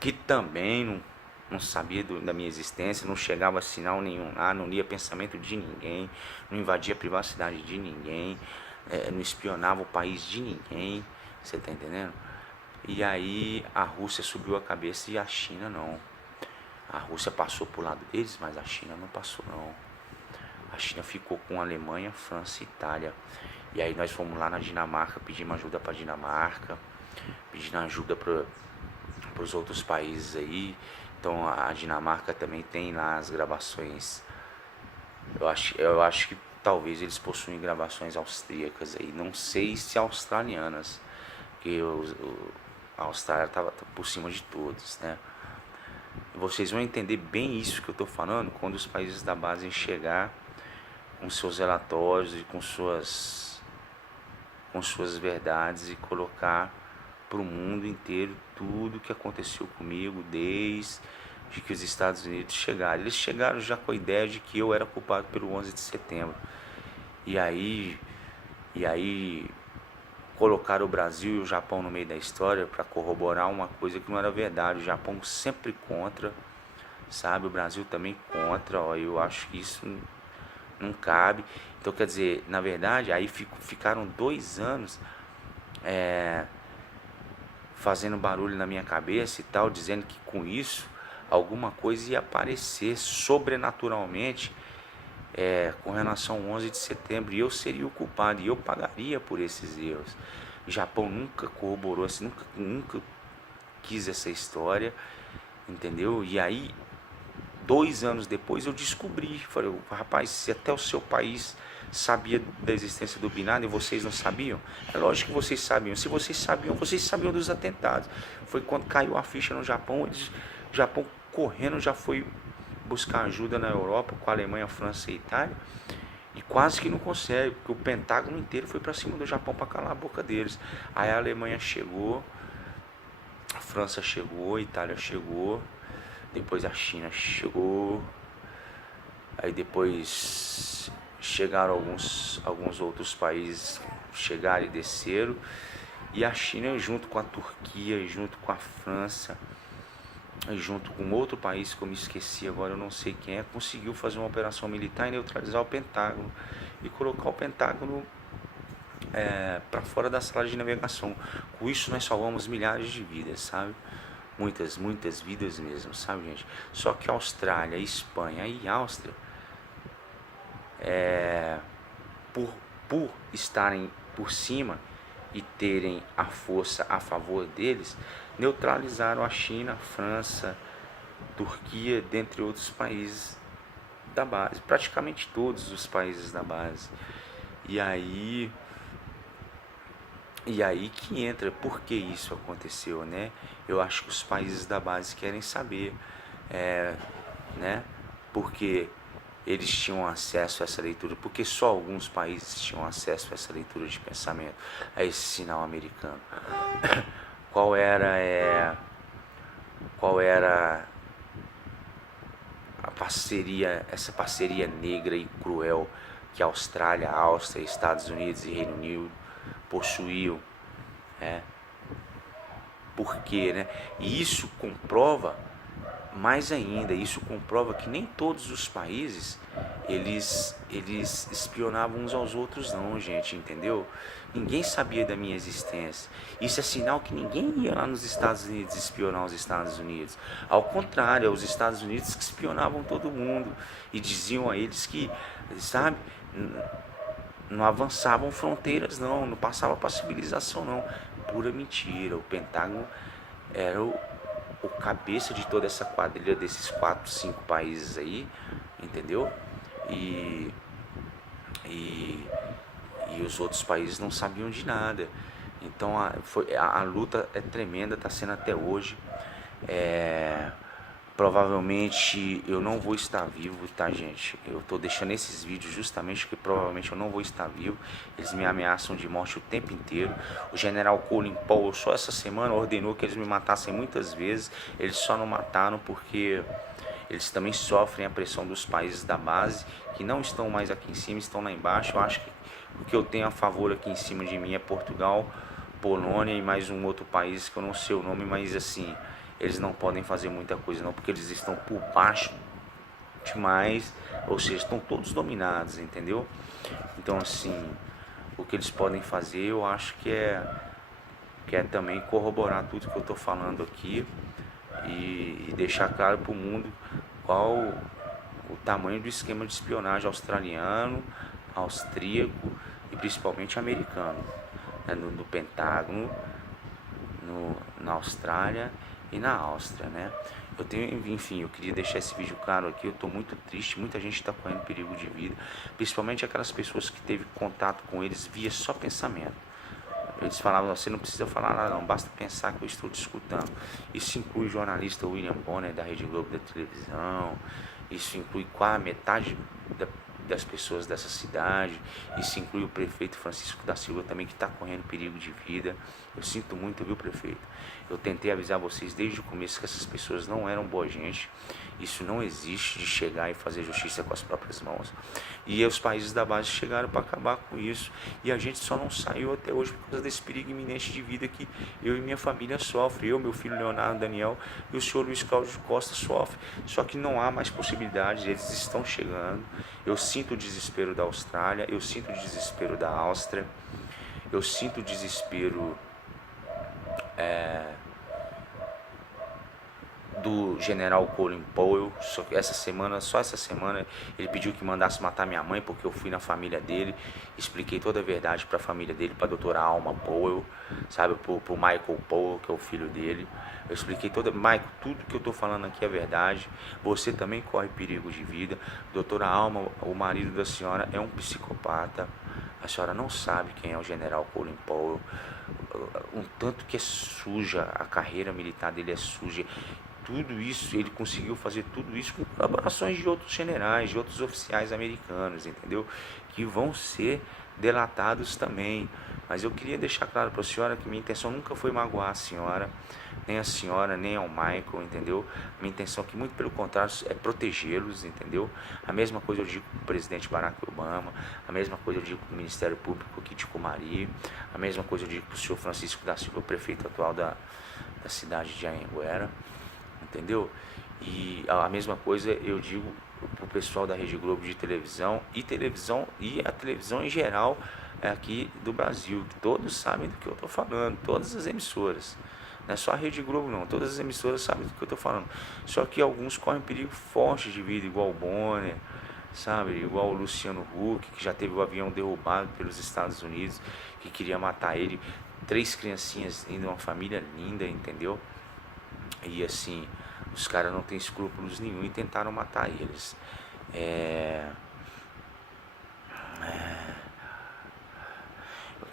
que também não sabia da minha existência, não chegava sinal nenhum lá, não lia pensamento de ninguém, não invadia a privacidade de ninguém, não espionava o país de ninguém, você tá entendendo? E aí a Rússia subiu a cabeça e a China não. A Rússia passou pro lado deles, mas a China não passou não. A China ficou com a Alemanha, França e Itália. E aí nós fomos lá na Dinamarca, pedimos ajuda para a Dinamarca, pedindo ajuda para os outros países aí. Então a Dinamarca também tem lá as gravações. Eu acho que talvez eles possuem gravações austríacas aí. Não sei se australianas, porque a Austrália estava por cima de todos, né? Vocês vão entender bem isso que eu estou falando quando os países da base chegar com seus relatórios e com suas verdades e colocar para o mundo inteiro tudo o que aconteceu comigo desde que os Estados Unidos chegaram. Eles chegaram já com a ideia de que eu era culpado pelo 11 de setembro. E aí colocaram o Brasil e o Japão no meio da história para corroborar uma coisa que não era verdade. O Japão sempre contra, sabe? O Brasil também contra. Ó, eu acho que isso não cabe. Então, quer dizer, na verdade, aí ficaram 2 anos fazendo barulho na minha cabeça e tal, dizendo que com isso alguma coisa ia aparecer sobrenaturalmente com relação ao 11 de setembro, e eu seria o culpado, e eu pagaria por esses erros. O Japão nunca corroborou, assim, nunca quis essa história, entendeu? E aí 2 anos depois eu descobri, falei, rapaz, se até o seu país sabia da existência do Bin Laden e vocês não sabiam? É lógico que vocês sabiam. Se vocês sabiam dos atentados. Foi quando caiu a ficha no Japão, o Japão correndo já foi buscar ajuda na Europa com a Alemanha, França e Itália, e quase que não consegue, porque o Pentágono inteiro foi para cima do Japão para calar a boca deles. Aí a Alemanha chegou, a França chegou, a Itália chegou, depois a China chegou, aí depois chegaram alguns outros países, chegaram e desceram, e a China junto com a Turquia, junto com a França, junto com outro país que eu me esqueci agora, eu não sei quem é, conseguiu fazer uma operação militar e neutralizar o Pentágono e colocar o Pentágono para fora da sala de navegação. Com isso nós salvamos milhares de vidas, sabe? Muitas vidas mesmo, sabe, gente? Só que a Austrália, Espanha e Áustria, por estarem por cima e terem a força a favor deles, neutralizaram a China, a França, Turquia, dentre outros países da base, praticamente todos os países da base. E aí que entra por que isso aconteceu, né? Eu acho que os países da base querem saber, né? Porque eles tinham acesso a essa leitura, porque só alguns países tinham acesso a essa leitura de pensamento, a esse sinal americano. Qual era a parceria, essa parceria negra e cruel que a Austrália, a Áustria, Estados Unidos e Reino Unido possuíam, por quê, né? E isso comprova mais ainda, isso comprova que nem todos os países eles espionavam uns aos outros não, gente, entendeu? Ninguém sabia da minha existência. Isso é sinal que ninguém ia lá nos Estados Unidos espionar os Estados Unidos. Ao contrário, é os Estados Unidos que espionavam todo mundo e diziam a eles que, sabe, não avançavam fronteiras não passava para civilização não. Pura mentira. O Pentágono era o cabeça de toda essa quadrilha desses 4, 5 países aí, entendeu? E e os outros países não sabiam de nada. Então a luta é tremenda, está sendo até hoje. Provavelmente eu não vou estar vivo, tá, gente? Eu tô deixando esses vídeos justamente porque provavelmente eu não vou estar vivo. Eles me ameaçam de morte o tempo inteiro. O general Colin Powell só essa semana ordenou que eles me matassem muitas vezes. Eles só não mataram porque eles também sofrem a pressão dos países da base, que não estão mais aqui em cima, estão lá embaixo. Eu acho que o que eu tenho a favor aqui em cima de mim é Portugal, Polônia e mais um outro país que eu não sei o nome, mas assim, eles não podem fazer muita coisa não, porque eles estão por baixo demais, ou seja, estão todos dominados, entendeu? Então assim, o que eles podem fazer, eu acho que é também corroborar tudo que eu estou falando aqui e deixar claro para o mundo qual o tamanho do esquema de espionagem australiano, austríaco e principalmente americano, né, no Pentágono, na Austrália e na Áustria, né? Eu tenho, enfim, eu queria deixar esse vídeo claro aqui. Eu estou muito triste, muita gente está correndo perigo de vida, principalmente aquelas pessoas que teve contato com eles via só pensamento. Eles falavam, você não precisa falar nada não, basta pensar que eu estou te escutando. Isso inclui o jornalista William Bonner da Rede Globo da televisão, isso inclui quase metade das pessoas dessa cidade, isso inclui o prefeito Francisco da Silva também, que está correndo perigo de vida. Eu sinto muito, viu, prefeito? Eu tentei avisar vocês desde o começo que essas pessoas não eram boa gente. Isso não existe, de chegar e fazer justiça com as próprias mãos. E os países da base chegaram para acabar com isso. E a gente só não saiu até hoje por causa desse perigo iminente de vida que eu e minha família sofrem. Eu, meu filho Leonardo Daniel e o senhor Luiz Cláudio Costa sofrem. Só que não há mais possibilidades, eles estão chegando. Eu sinto o desespero da Austrália, eu sinto o desespero da Áustria, eu sinto o desespero do general Colin Powell. Só essa semana ele pediu que mandasse matar minha mãe, porque eu fui na família dele, expliquei toda a verdade para a família dele, para a doutora Alma Powell, sabe, pro Michael Powell, que é o filho dele. Eu expliquei Michael, tudo que eu tô falando aqui é verdade. Você também corre perigo de vida. Doutora Alma, o marido da senhora é um psicopata. A senhora não sabe quem é o general Colin Powell. Um tanto que é suja, a carreira militar dele é suja. Tudo isso, ele conseguiu fazer tudo isso com colaborações de outros generais, de outros oficiais americanos, entendeu? Que vão ser delatados também. Mas eu queria deixar claro para a senhora que minha intenção nunca foi magoar a senhora, nem ao Michael, entendeu? Minha intenção aqui, muito pelo contrário, é protegê-los, entendeu? A mesma coisa eu digo para o presidente Barack Obama, a mesma coisa eu digo para o Ministério Público aqui de Cumari, a mesma coisa eu digo para o senhor Francisco da Silva, prefeito atual da cidade de Anhanguera, entendeu? E a mesma coisa eu digo pro pessoal da Rede Globo de televisão e a televisão em geral aqui do Brasil, que todos sabem do que eu tô falando, todas as emissoras. Não é só a Rede Globo não, todas as emissoras sabem do que eu tô falando. Só que alguns correm perigo forte de vida, igual o Bonner, sabe? Igual o Luciano Huck, que já teve o avião derrubado pelos Estados Unidos, que queria matar ele. 3 criancinhas, ainda uma família linda, entendeu? E assim, os caras não têm escrúpulos nenhum e tentaram matar eles.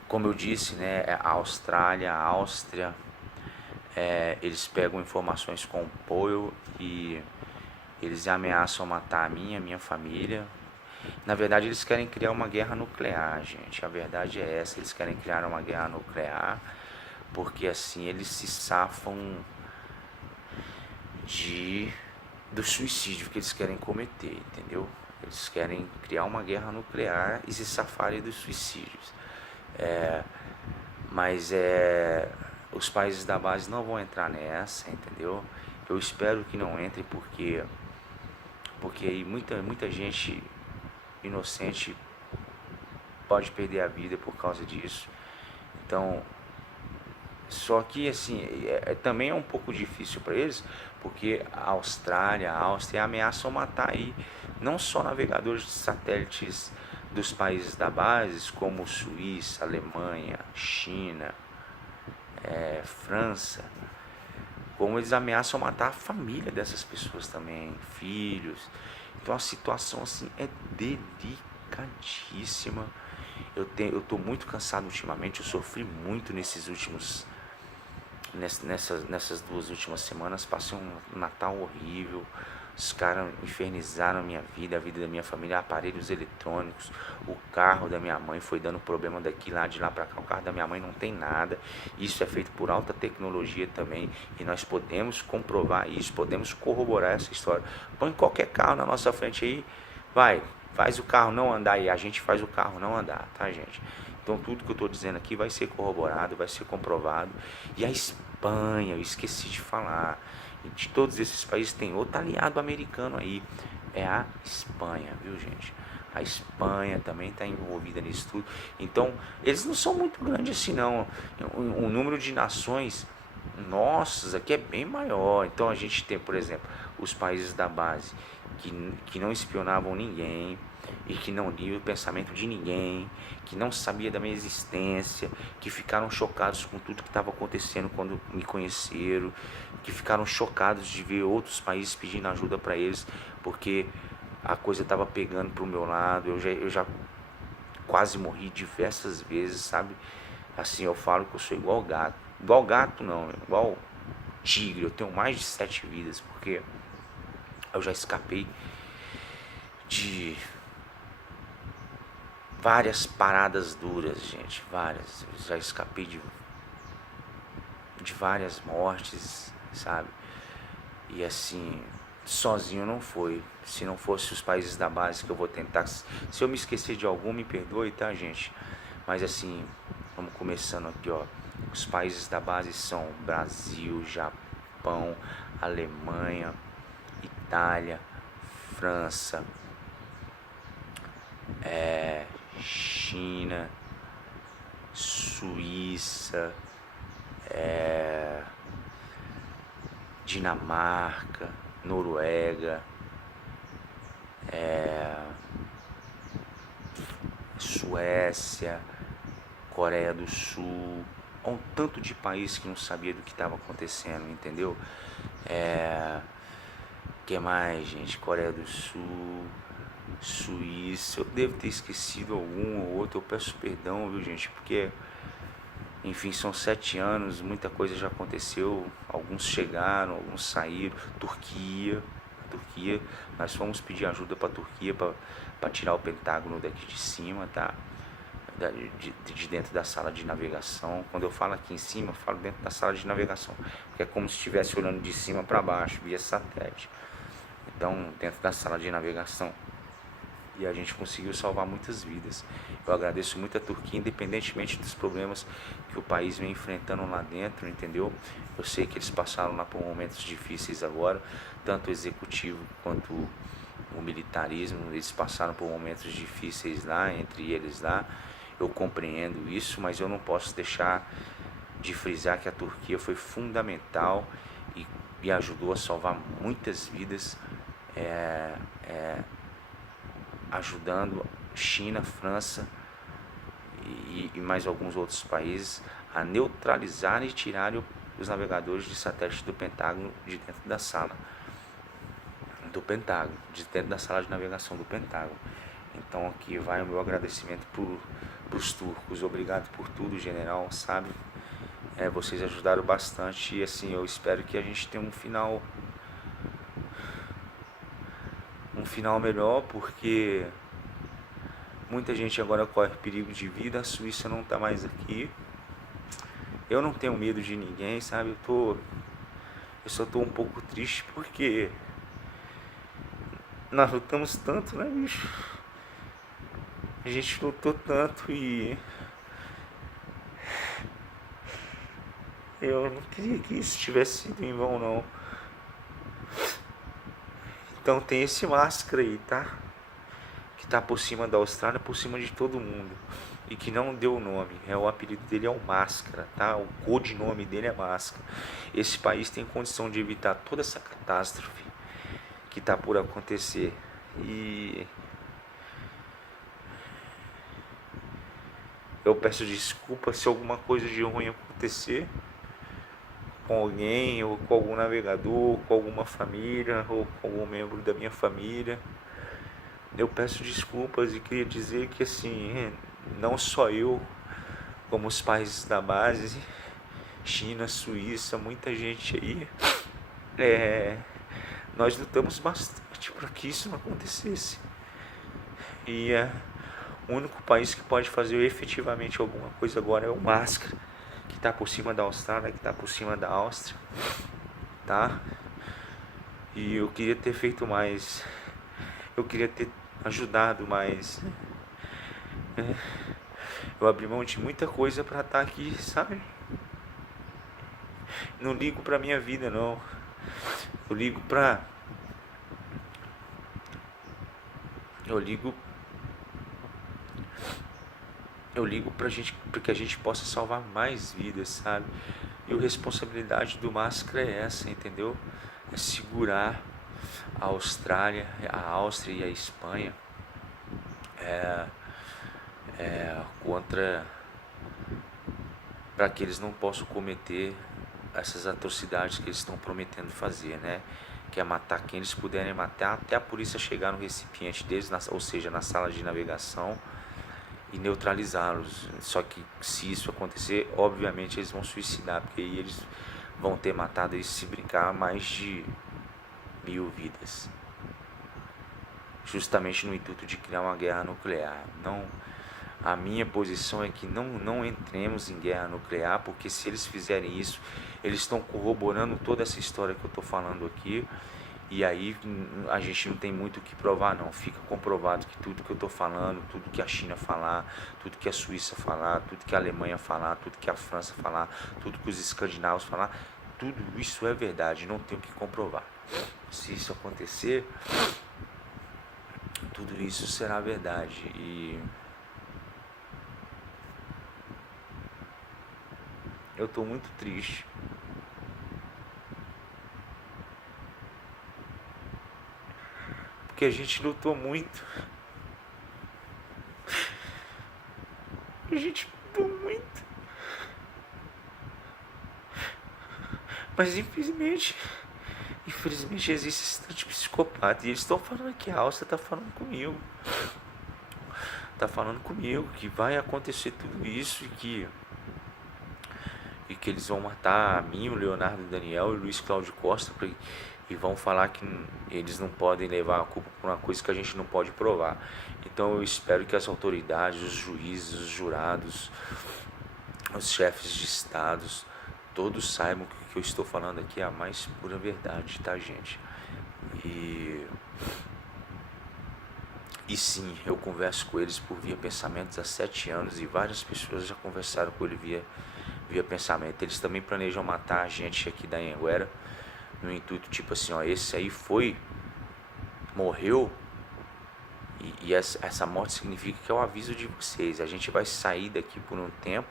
Como eu disse, né, a Austrália, a Áustria, eles pegam informações com o Powell e eles ameaçam matar a minha família. Na verdade, eles querem criar uma guerra nuclear, gente. A verdade é essa, eles querem criar uma guerra nuclear, porque assim eles se safam do suicídio que eles querem cometer, entendeu? Eles querem criar uma guerra nuclear e se safarem dos suicídios. Mas os países da base não vão entrar nessa, entendeu? Eu espero que não entre, porque aí muita gente inocente pode perder a vida por causa disso. Então, só que assim, também é um pouco difícil para eles, porque a Austrália, a Áustria ameaçam matar aí não só navegadores de satélites dos países da base, como Suíça, Alemanha, China, França, como eles ameaçam matar a família dessas pessoas também, filhos. Então a situação assim é delicadíssima Eu tô muito cansado ultimamente, eu sofri muito nessas 2 últimas semanas. Passei um Natal horrível. Os caras infernizaram a minha vida, a vida da minha família, aparelhos eletrônicos. O carro da minha mãe foi dando problema daqui lá, de lá pra cá. O carro da minha mãe não tem nada. Isso é feito por alta tecnologia também. E nós podemos comprovar isso, podemos corroborar essa história. Põe qualquer carro na nossa frente aí, vai, faz o carro não andar e a gente faz o carro não andar, tá, gente? Então tudo que eu estou dizendo aqui vai ser corroborado, vai ser comprovado. E a Espanha, eu esqueci de falar. De todos esses países tem outro aliado americano aí. É a Espanha, viu, gente? A Espanha também está envolvida nisso tudo. Então, eles não são muito grandes assim, não. O número de nações nossas aqui é bem maior. Então, a gente tem, por exemplo, os países da base que não espionavam ninguém e que não liam o pensamento de ninguém, que não sabia da minha existência, que ficaram chocados com tudo que estava acontecendo quando me conheceram, que ficaram chocados de ver outros países pedindo ajuda para eles, porque a coisa estava pegando para o meu lado. Eu já quase morri diversas vezes, sabe? Assim, eu falo que eu sou igual gato não, igual tigre. Eu tenho mais de 7 vidas, porque eu já escapei de várias paradas duras, gente, várias. Eu já escapei de várias mortes, sabe? E assim, sozinho não foi. Se não fosse os países da base, que eu vou tentar. Se eu me esquecer de algum, me perdoe, tá, gente? Mas assim, vamos começando aqui, ó. Os países da base são Brasil, Japão, Alemanha, Itália, França, China, Suíça, Dinamarca, Noruega, Suécia, Coreia do Sul. Um tanto de país que não sabia do que estava acontecendo, entendeu? Que mais, gente? Coreia do Sul, Suíça. Eu devo ter esquecido algum ou outro. Eu peço perdão, viu, gente? Porque, enfim, são 7 anos, muita coisa já aconteceu. Alguns chegaram, alguns saíram. Turquia, nós fomos pedir ajuda para a Turquia para tirar o Pentágono daqui de cima, tá? De dentro da sala de navegação. Quando eu falo aqui em cima, eu falo dentro da sala de navegação, porque é como se estivesse olhando de cima para baixo, via satélite. Então, dentro da sala de navegação. E a gente conseguiu salvar muitas vidas. Eu agradeço muito a Turquia, independentemente dos problemas que o país vem enfrentando lá dentro, entendeu? Eu sei que eles passaram lá por momentos difíceis agora, tanto o executivo quanto o militarismo, eles passaram por momentos difíceis lá, entre eles lá. Eu compreendo isso, mas eu não posso deixar de frisar que a Turquia foi fundamental e ajudou a salvar muitas vidas, ajudando China, França e mais alguns outros países a neutralizar e tirar os navegadores de satélite do Pentágono de dentro da sala de dentro da sala de navegação do Pentágono. Então aqui vai o meu agradecimento para os turcos. Obrigado por tudo, general, sabe? Vocês ajudaram bastante e assim, eu espero que a gente tenha um final melhor, porque muita gente agora corre perigo de vida. A Suíça não está mais aqui. Eu não tenho medo de ninguém, sabe? Eu só tô um pouco triste porque nós lutamos tanto, né, bicho? A gente lutou tanto e eu não queria que isso tivesse sido em vão, não. Então tem esse máscara aí, tá? Que tá por cima da Austrália, por cima de todo mundo. E que não deu o nome. O apelido dele é o Máscara, tá? O codinome dele é Máscara. Esse país tem condição de evitar toda essa catástrofe que tá por acontecer. E eu peço desculpa se alguma coisa de ruim acontecer com alguém, ou com algum navegador, com alguma família, ou com algum membro da minha família. Eu peço desculpas e queria dizer que assim, não só eu, como os países da base, China, Suíça, muita gente aí, nós lutamos bastante para que isso não acontecesse. E o único país que pode fazer efetivamente alguma coisa agora é o Máscara, que está por cima da Austrália, que está por cima da Áustria, tá? E eu queria ter feito mais, eu queria ter ajudado mais. Eu abri mão de muita coisa para estar aqui, sabe? Não ligo pra minha vida, não. Eu ligo pra. Eu ligo. Eu ligo pra gente, pra que a gente possa salvar mais vidas, sabe? E a responsabilidade do Máscara é essa, entendeu? É segurar a Austrália, a Áustria e a Espanha contra, para que eles não possam cometer essas atrocidades que eles estão prometendo fazer, né? Que é matar quem eles puderem matar, até a polícia chegar no recipiente deles, ou seja, na sala de navegação, e neutralizá-los. Só que se isso acontecer, obviamente eles vão suicidar, porque aí eles vão ter matado, e se brincar, mais de 1000 vidas, justamente no intuito de criar uma guerra nuclear. Não, a minha posição é que não entremos em guerra nuclear, porque se eles fizerem isso, eles estão corroborando toda essa história que eu estou falando aqui, e aí a gente não tem muito o que provar, não. Fica comprovado que tudo que eu estou falando, tudo que a China falar, tudo que a Suíça falar, tudo que a Alemanha falar, tudo que a França falar, tudo que os escandinavos falar, tudo isso é verdade, não tem o que comprovar. Se isso acontecer, tudo isso será verdade. E eu estou muito triste. Porque a gente lutou muito. A gente lutou muito. Mas infelizmente existe esse tanto de psicopata. E eles estão falando que a Áustria está falando comigo. Está falando comigo que vai acontecer tudo isso e que eles vão matar a mim, o Leonardo Daniel e o Luiz Cláudio Costa e vão falar que eles não podem levar a culpa por uma coisa que a gente não pode provar. Então eu espero que as autoridades, os juízes, os jurados, os chefes de estados, todos saibam que o que eu estou falando aqui é a mais pura verdade, tá, gente? E sim, eu converso com eles por via pensamentos há 7 anos e várias pessoas já conversaram com ele via pensamento. Eles também planejam matar a gente aqui da Anhanguera no intuito tipo assim, ó, esse aí morreu e essa morte significa que é o aviso de vocês. A gente vai sair daqui por um tempo,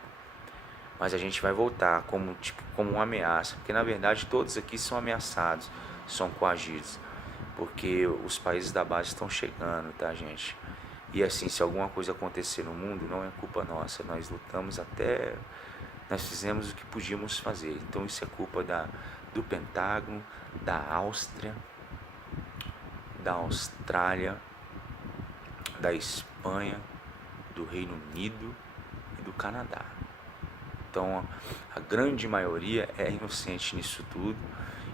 mas a gente vai voltar como uma ameaça, porque na verdade todos aqui são ameaçados, são coagidos, porque os países da base estão chegando, tá, gente? E assim, se alguma coisa acontecer no mundo, não é culpa nossa, nós lutamos nós fizemos o que podíamos fazer. Então isso é culpa do Pentágono, da Áustria, da Austrália, da Espanha, do Reino Unido e do Canadá. Então a grande maioria é inocente nisso tudo.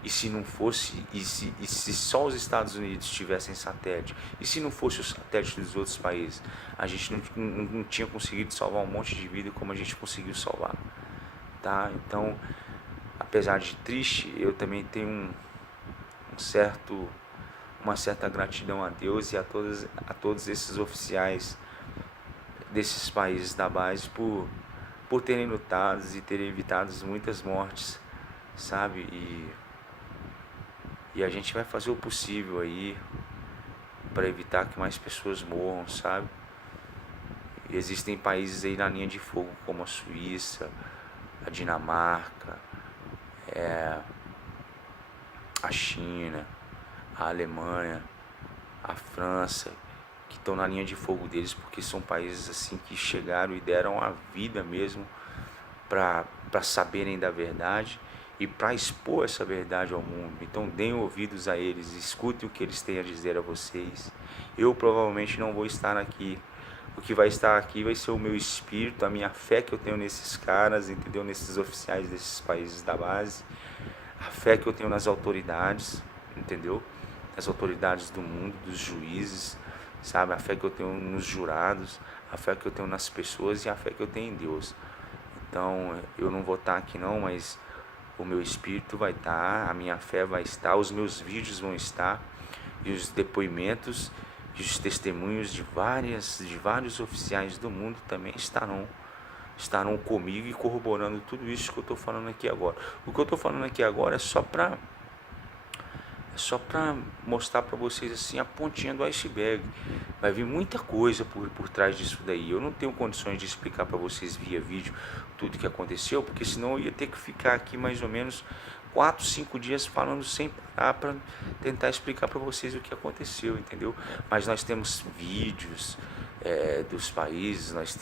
E se não fosse, e se só os Estados Unidos tivessem satélite, e se não fosse o satélite dos outros países, a gente não tinha conseguido salvar um monte de vida como a gente conseguiu salvar, tá? Então, apesar de triste, eu também tenho uma certa gratidão a Deus e a todos esses oficiais desses países da base por terem lutado e terem evitado muitas mortes, sabe? E a gente vai fazer o possível aí para evitar que mais pessoas morram, sabe? E existem países aí na linha de fogo como a Suíça, a Dinamarca, a China, a Alemanha, a França, que estão na linha de fogo deles, porque são países assim que chegaram e deram a vida mesmo para saberem da verdade e para expor essa verdade ao mundo. Então deem ouvidos a eles, escutem o que eles têm a dizer a vocês. Eu provavelmente não vou estar aqui O que vai estar aqui vai ser o meu espírito, a minha fé que eu tenho nesses caras, entendeu? Nesses oficiais desses países da base, a fé que eu tenho nas autoridades, entendeu? Nas autoridades do mundo, dos juízes, sabe? A fé que eu tenho nos jurados, a fé que eu tenho nas pessoas e a fé que eu tenho em Deus. Então, eu não vou estar aqui não, mas o meu espírito vai estar, a minha fé vai estar, os meus vídeos vão estar, e os depoimentos e os testemunhos de vários oficiais do mundo também estarão comigo e corroborando tudo isso que eu estou falando aqui agora. O que eu estou falando aqui agora é só para mostrar para vocês assim a pontinha do iceberg. Vai vir muita coisa por trás disso daí. Eu não tenho condições de explicar para vocês via vídeo tudo que aconteceu, porque senão eu ia ter que ficar aqui mais ou menos 4, 5 dias falando sem parar para tentar explicar para vocês o que aconteceu, entendeu? Mas nós temos vídeos dos países, nós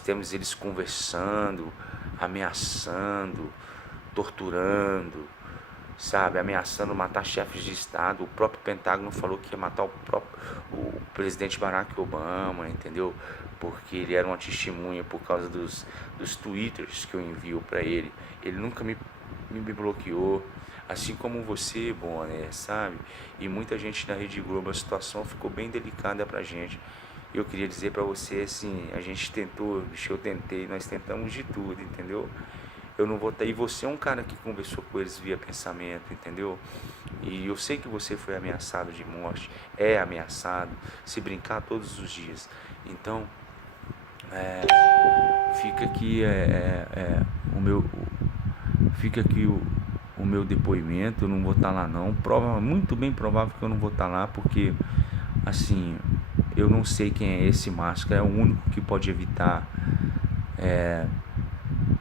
temos eles conversando, ameaçando, torturando, sabe, ameaçando matar chefes de Estado. O próprio Pentágono falou que ia matar o presidente Barack Obama, entendeu? Porque ele era uma testemunha por causa dos twitters que eu envio para ele. Ele nunca me bloqueou, assim como você, Bonner, sabe? E muita gente na Rede Globo. A situação ficou bem delicada pra gente. Eu queria dizer pra você, assim, a gente tentou, eu tentei, nós tentamos de tudo, entendeu? Eu não vou estar. E você é um cara que conversou com eles via pensamento, entendeu? E eu sei que você foi ameaçado de morte, é ameaçado, se brincar todos os dias. Então, fica aqui o meu depoimento. Eu não vou estar lá não. Muito bem provável que eu não vou estar lá, porque assim, eu não sei quem é esse Máscara. É o único que pode evitar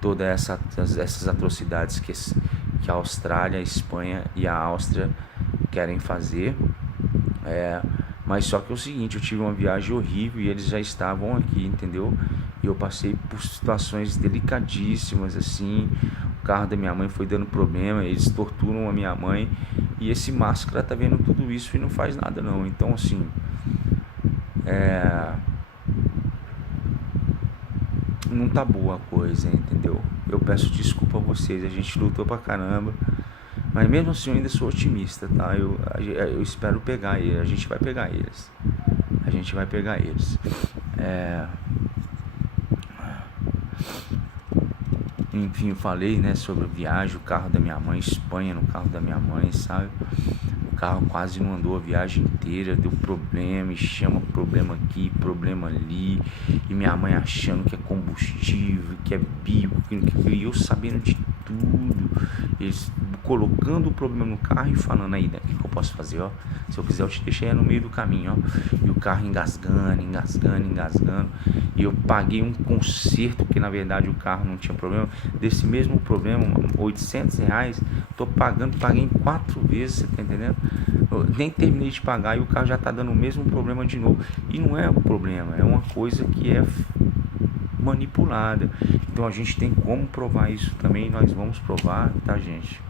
todas essas atrocidades que a Austrália, a Espanha e a Áustria querem fazer. Mas só que é o seguinte, eu tive uma viagem horrível e eles já estavam aqui, entendeu? E eu passei por situações delicadíssimas, assim. O carro da minha mãe foi dando problema, eles torturam a minha mãe. E esse Máscara tá vendo tudo isso e não faz nada não. Então assim, não tá boa a coisa, entendeu? Eu peço desculpa a vocês, a gente lutou pra caramba. Mas mesmo assim eu ainda sou otimista, tá? Eu espero pegar eles, a gente vai pegar eles. A gente vai pegar eles. Enfim, eu falei, né, sobre a viagem, o carro da minha mãe, Espanha no carro da minha mãe, sabe? O carro quase não andou a viagem inteira, deu problema, e chama problema aqui, problema ali, e minha mãe achando que é combustível, que é bico, e eu sabendo de tudo, eles colocando o problema no carro e falando aí, né, o que eu posso fazer, ó, se eu quiser eu te deixei no meio do caminho, ó, e o carro engasgando, e eu paguei um conserto, porque na verdade o carro não tinha problema, desse mesmo problema, R$800, paguei em 4 vezes, você tá entendendo? Eu nem terminei de pagar e o carro já tá dando o mesmo problema de novo, e não é um problema, é uma coisa que é manipulada. Então a gente tem como provar isso também, nós vamos provar, tá, gente?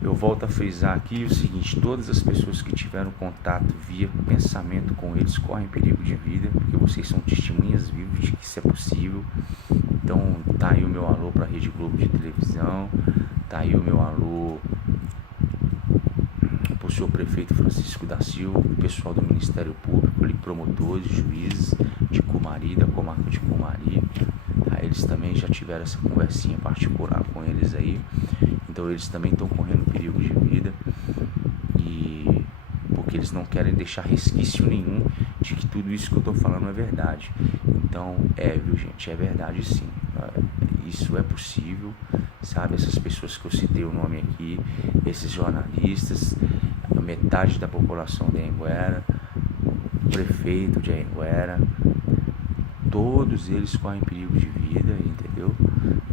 Eu volto a frisar aqui o seguinte: todas as pessoas que tiveram contato via pensamento com eles correm perigo de vida, porque vocês são testemunhas vivas de que isso é possível. Então tá aí o meu alô para a Rede Globo de televisão, tá aí o meu alô para o senhor prefeito Francisco da Silva, o pessoal do Ministério Público, ali, promotores, juízes de Cumari, da comarca de Cumari. Tá? Eles também já tiveram essa conversinha particular com eles aí, então eles também estão correndo perigo de vida, e porque eles não querem deixar resquício nenhum de que tudo isso que eu estou falando é verdade. Então viu, gente, é verdade sim, isso é possível, sabe? Essas pessoas que eu citei o nome aqui, esses jornalistas, a metade da população de Anhanguera, o prefeito de Anhanguera, todos eles correm perigo de vida, entendeu?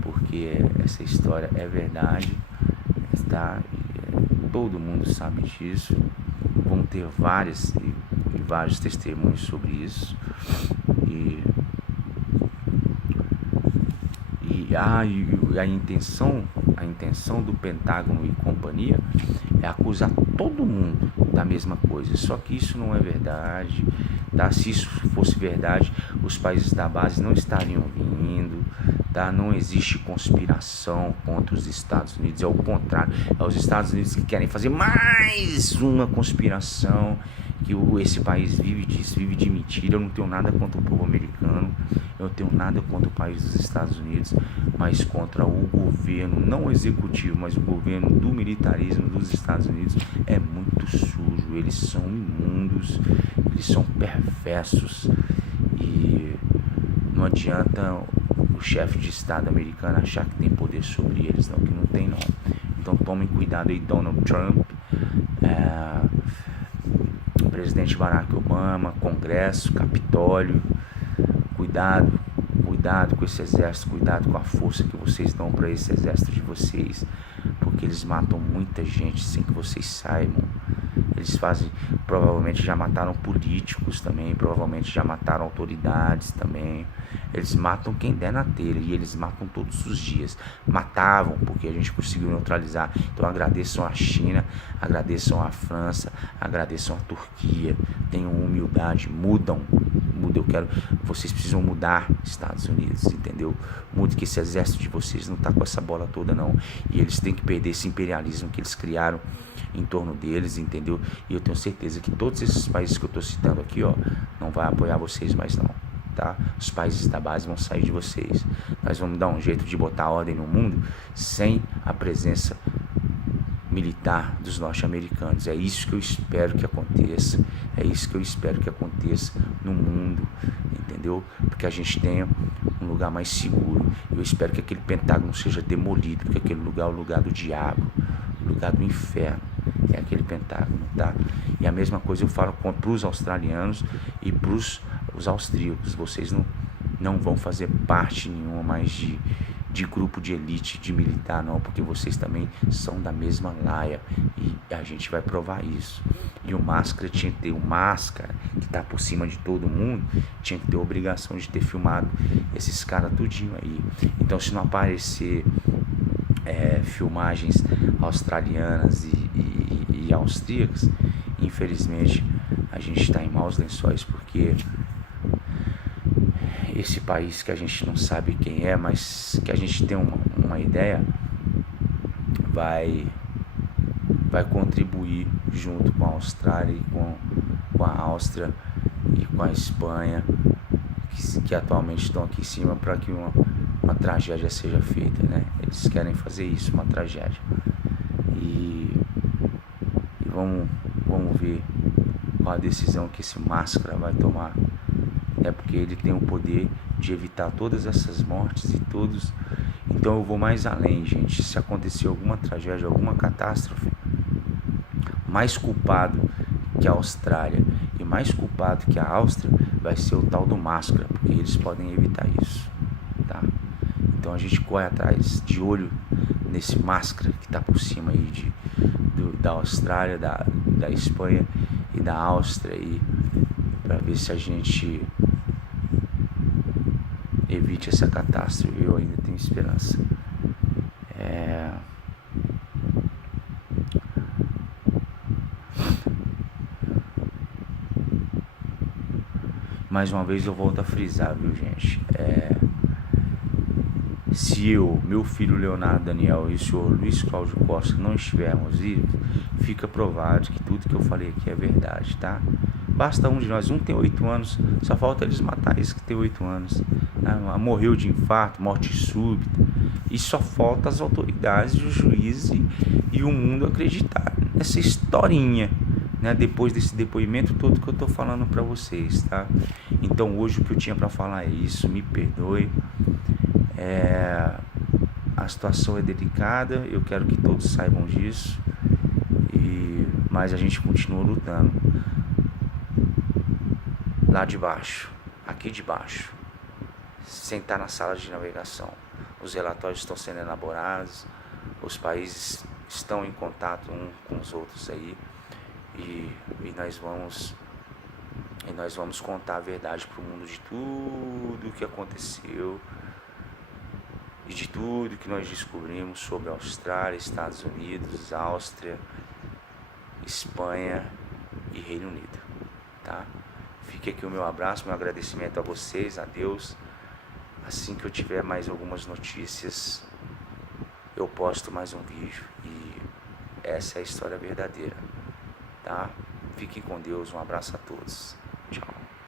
Porque essa história é verdade, tá? Todo mundo sabe disso. Vão ter vários testemunhos sobre isso, E a intenção do Pentágono e companhia é acusar todo mundo da mesma coisa. Só que isso não é verdade, tá? Se isso fosse verdade, os países da base não estariam vindo, tá? Não existe conspiração contra os Estados Unidos, é o contrário, é os Estados Unidos que querem fazer mais uma conspiração, que esse país vive disso, vive de mentira. Eu não tenho nada contra o povo americano, eu não tenho nada contra o país dos Estados Unidos, mas contra o governo, não o executivo, mas o governo do militarismo dos Estados Unidos é muito sujo, eles são imundos, eles são perversos, e não adianta o chefe de Estado americano achar que tem poder sobre eles, não, que não tem não. Então tomem cuidado aí, Donald Trump, presidente Barack Obama, Congresso, Capitólio, cuidado com esse exército, cuidado com a força que vocês dão para esse exército de vocês, porque eles matam muita gente sem que vocês saibam. Eles fazem, provavelmente já mataram políticos também, provavelmente já mataram autoridades também. Eles matam quem der na telha, e eles matam todos os dias. Matavam, porque a gente conseguiu neutralizar. Então agradeçam a China, agradeçam a França, agradeçam a Turquia. Tenham humildade, mudam. Vocês precisam mudar, Estados Unidos, entendeu? Mude, que esse exército de vocês não tá com essa bola toda não. E eles têm que perder esse imperialismo que eles criaram em torno deles, entendeu? E eu tenho certeza que todos esses países que eu tô citando aqui, ó, não vai apoiar vocês mais não, tá? Os países da base vão sair de vocês. Nós vamos dar um jeito de botar ordem no mundo sem a presença militar dos norte-americanos. É isso que eu espero que aconteça. É isso que eu espero que aconteça no mundo, entendeu? Porque a gente tenha um lugar mais seguro. Eu espero que aquele Pentágono seja demolido, porque aquele lugar é o lugar do diabo, o lugar do inferno. É aquele Pentágono, tá? E a mesma coisa eu falo para os australianos e para os austríacos. Vocês não vão fazer parte nenhuma mais de grupo de elite, de militar, não, porque vocês também são da mesma laia, e a gente vai provar isso. E o Máscara tinha que ter, o Máscara, que tá por cima de todo mundo, tinha que ter a obrigação de ter filmado esses caras tudinho aí. Então, se não aparecer filmagens australianas e austríacas, infelizmente a gente está em maus lençóis, porque esse país que a gente não sabe quem é, mas que a gente tem uma ideia, vai contribuir junto com a Austrália e com a Áustria e com a Espanha, que atualmente estão aqui em cima, para que uma tragédia seja feita, né? Eles querem fazer isso, uma tragédia. E vamos ver qual a decisão que esse Máscara vai tomar. É porque ele tem o poder de evitar todas essas mortes e todos. Então eu vou mais além, gente. Se acontecer alguma tragédia, alguma catástrofe, mais culpado que a Austrália e mais culpado que a Áustria vai ser o tal do Máscara, porque eles podem evitar isso, tá? Então a gente corre atrás, de olho nesse Máscara que está por cima aí da Austrália, da Espanha e da Áustria, aí, para ver se a gente evite essa catástrofe. Eu ainda tenho esperança. Mais uma vez eu volto a frisar, viu, gente? Se eu, meu filho Leonardo Daniel e o senhor Luiz Cláudio Costa não estivermos vivos, fica provado que tudo que eu falei aqui é verdade, tá? Basta um de nós, um tem 8 anos, só falta eles matar esse que tem 8 anos. Morreu de infarto, morte súbita, e só falta as autoridades, os juízes e o mundo acreditar nessa historinha, né? Depois desse depoimento todo que eu tô falando para vocês, tá? Então hoje o que eu tinha para falar é isso, me perdoe. A situação é delicada, eu quero que todos saibam disso, mas a gente continua lutando lá de baixo, aqui de baixo, sem estar na sala de navegação. Os relatórios estão sendo elaborados, os países estão em contato uns com os outros aí, e nós vamos contar a verdade para o mundo de tudo o que aconteceu e de tudo que nós descobrimos sobre a Austrália, Estados Unidos, Áustria, Espanha e Reino Unido, tá? Fique aqui o meu abraço, meu agradecimento a vocês, a Deus. Assim que eu tiver mais algumas notícias, eu posto mais um vídeo e essa é a história verdadeira, tá? Fiquem com Deus, um abraço a todos. Tchau.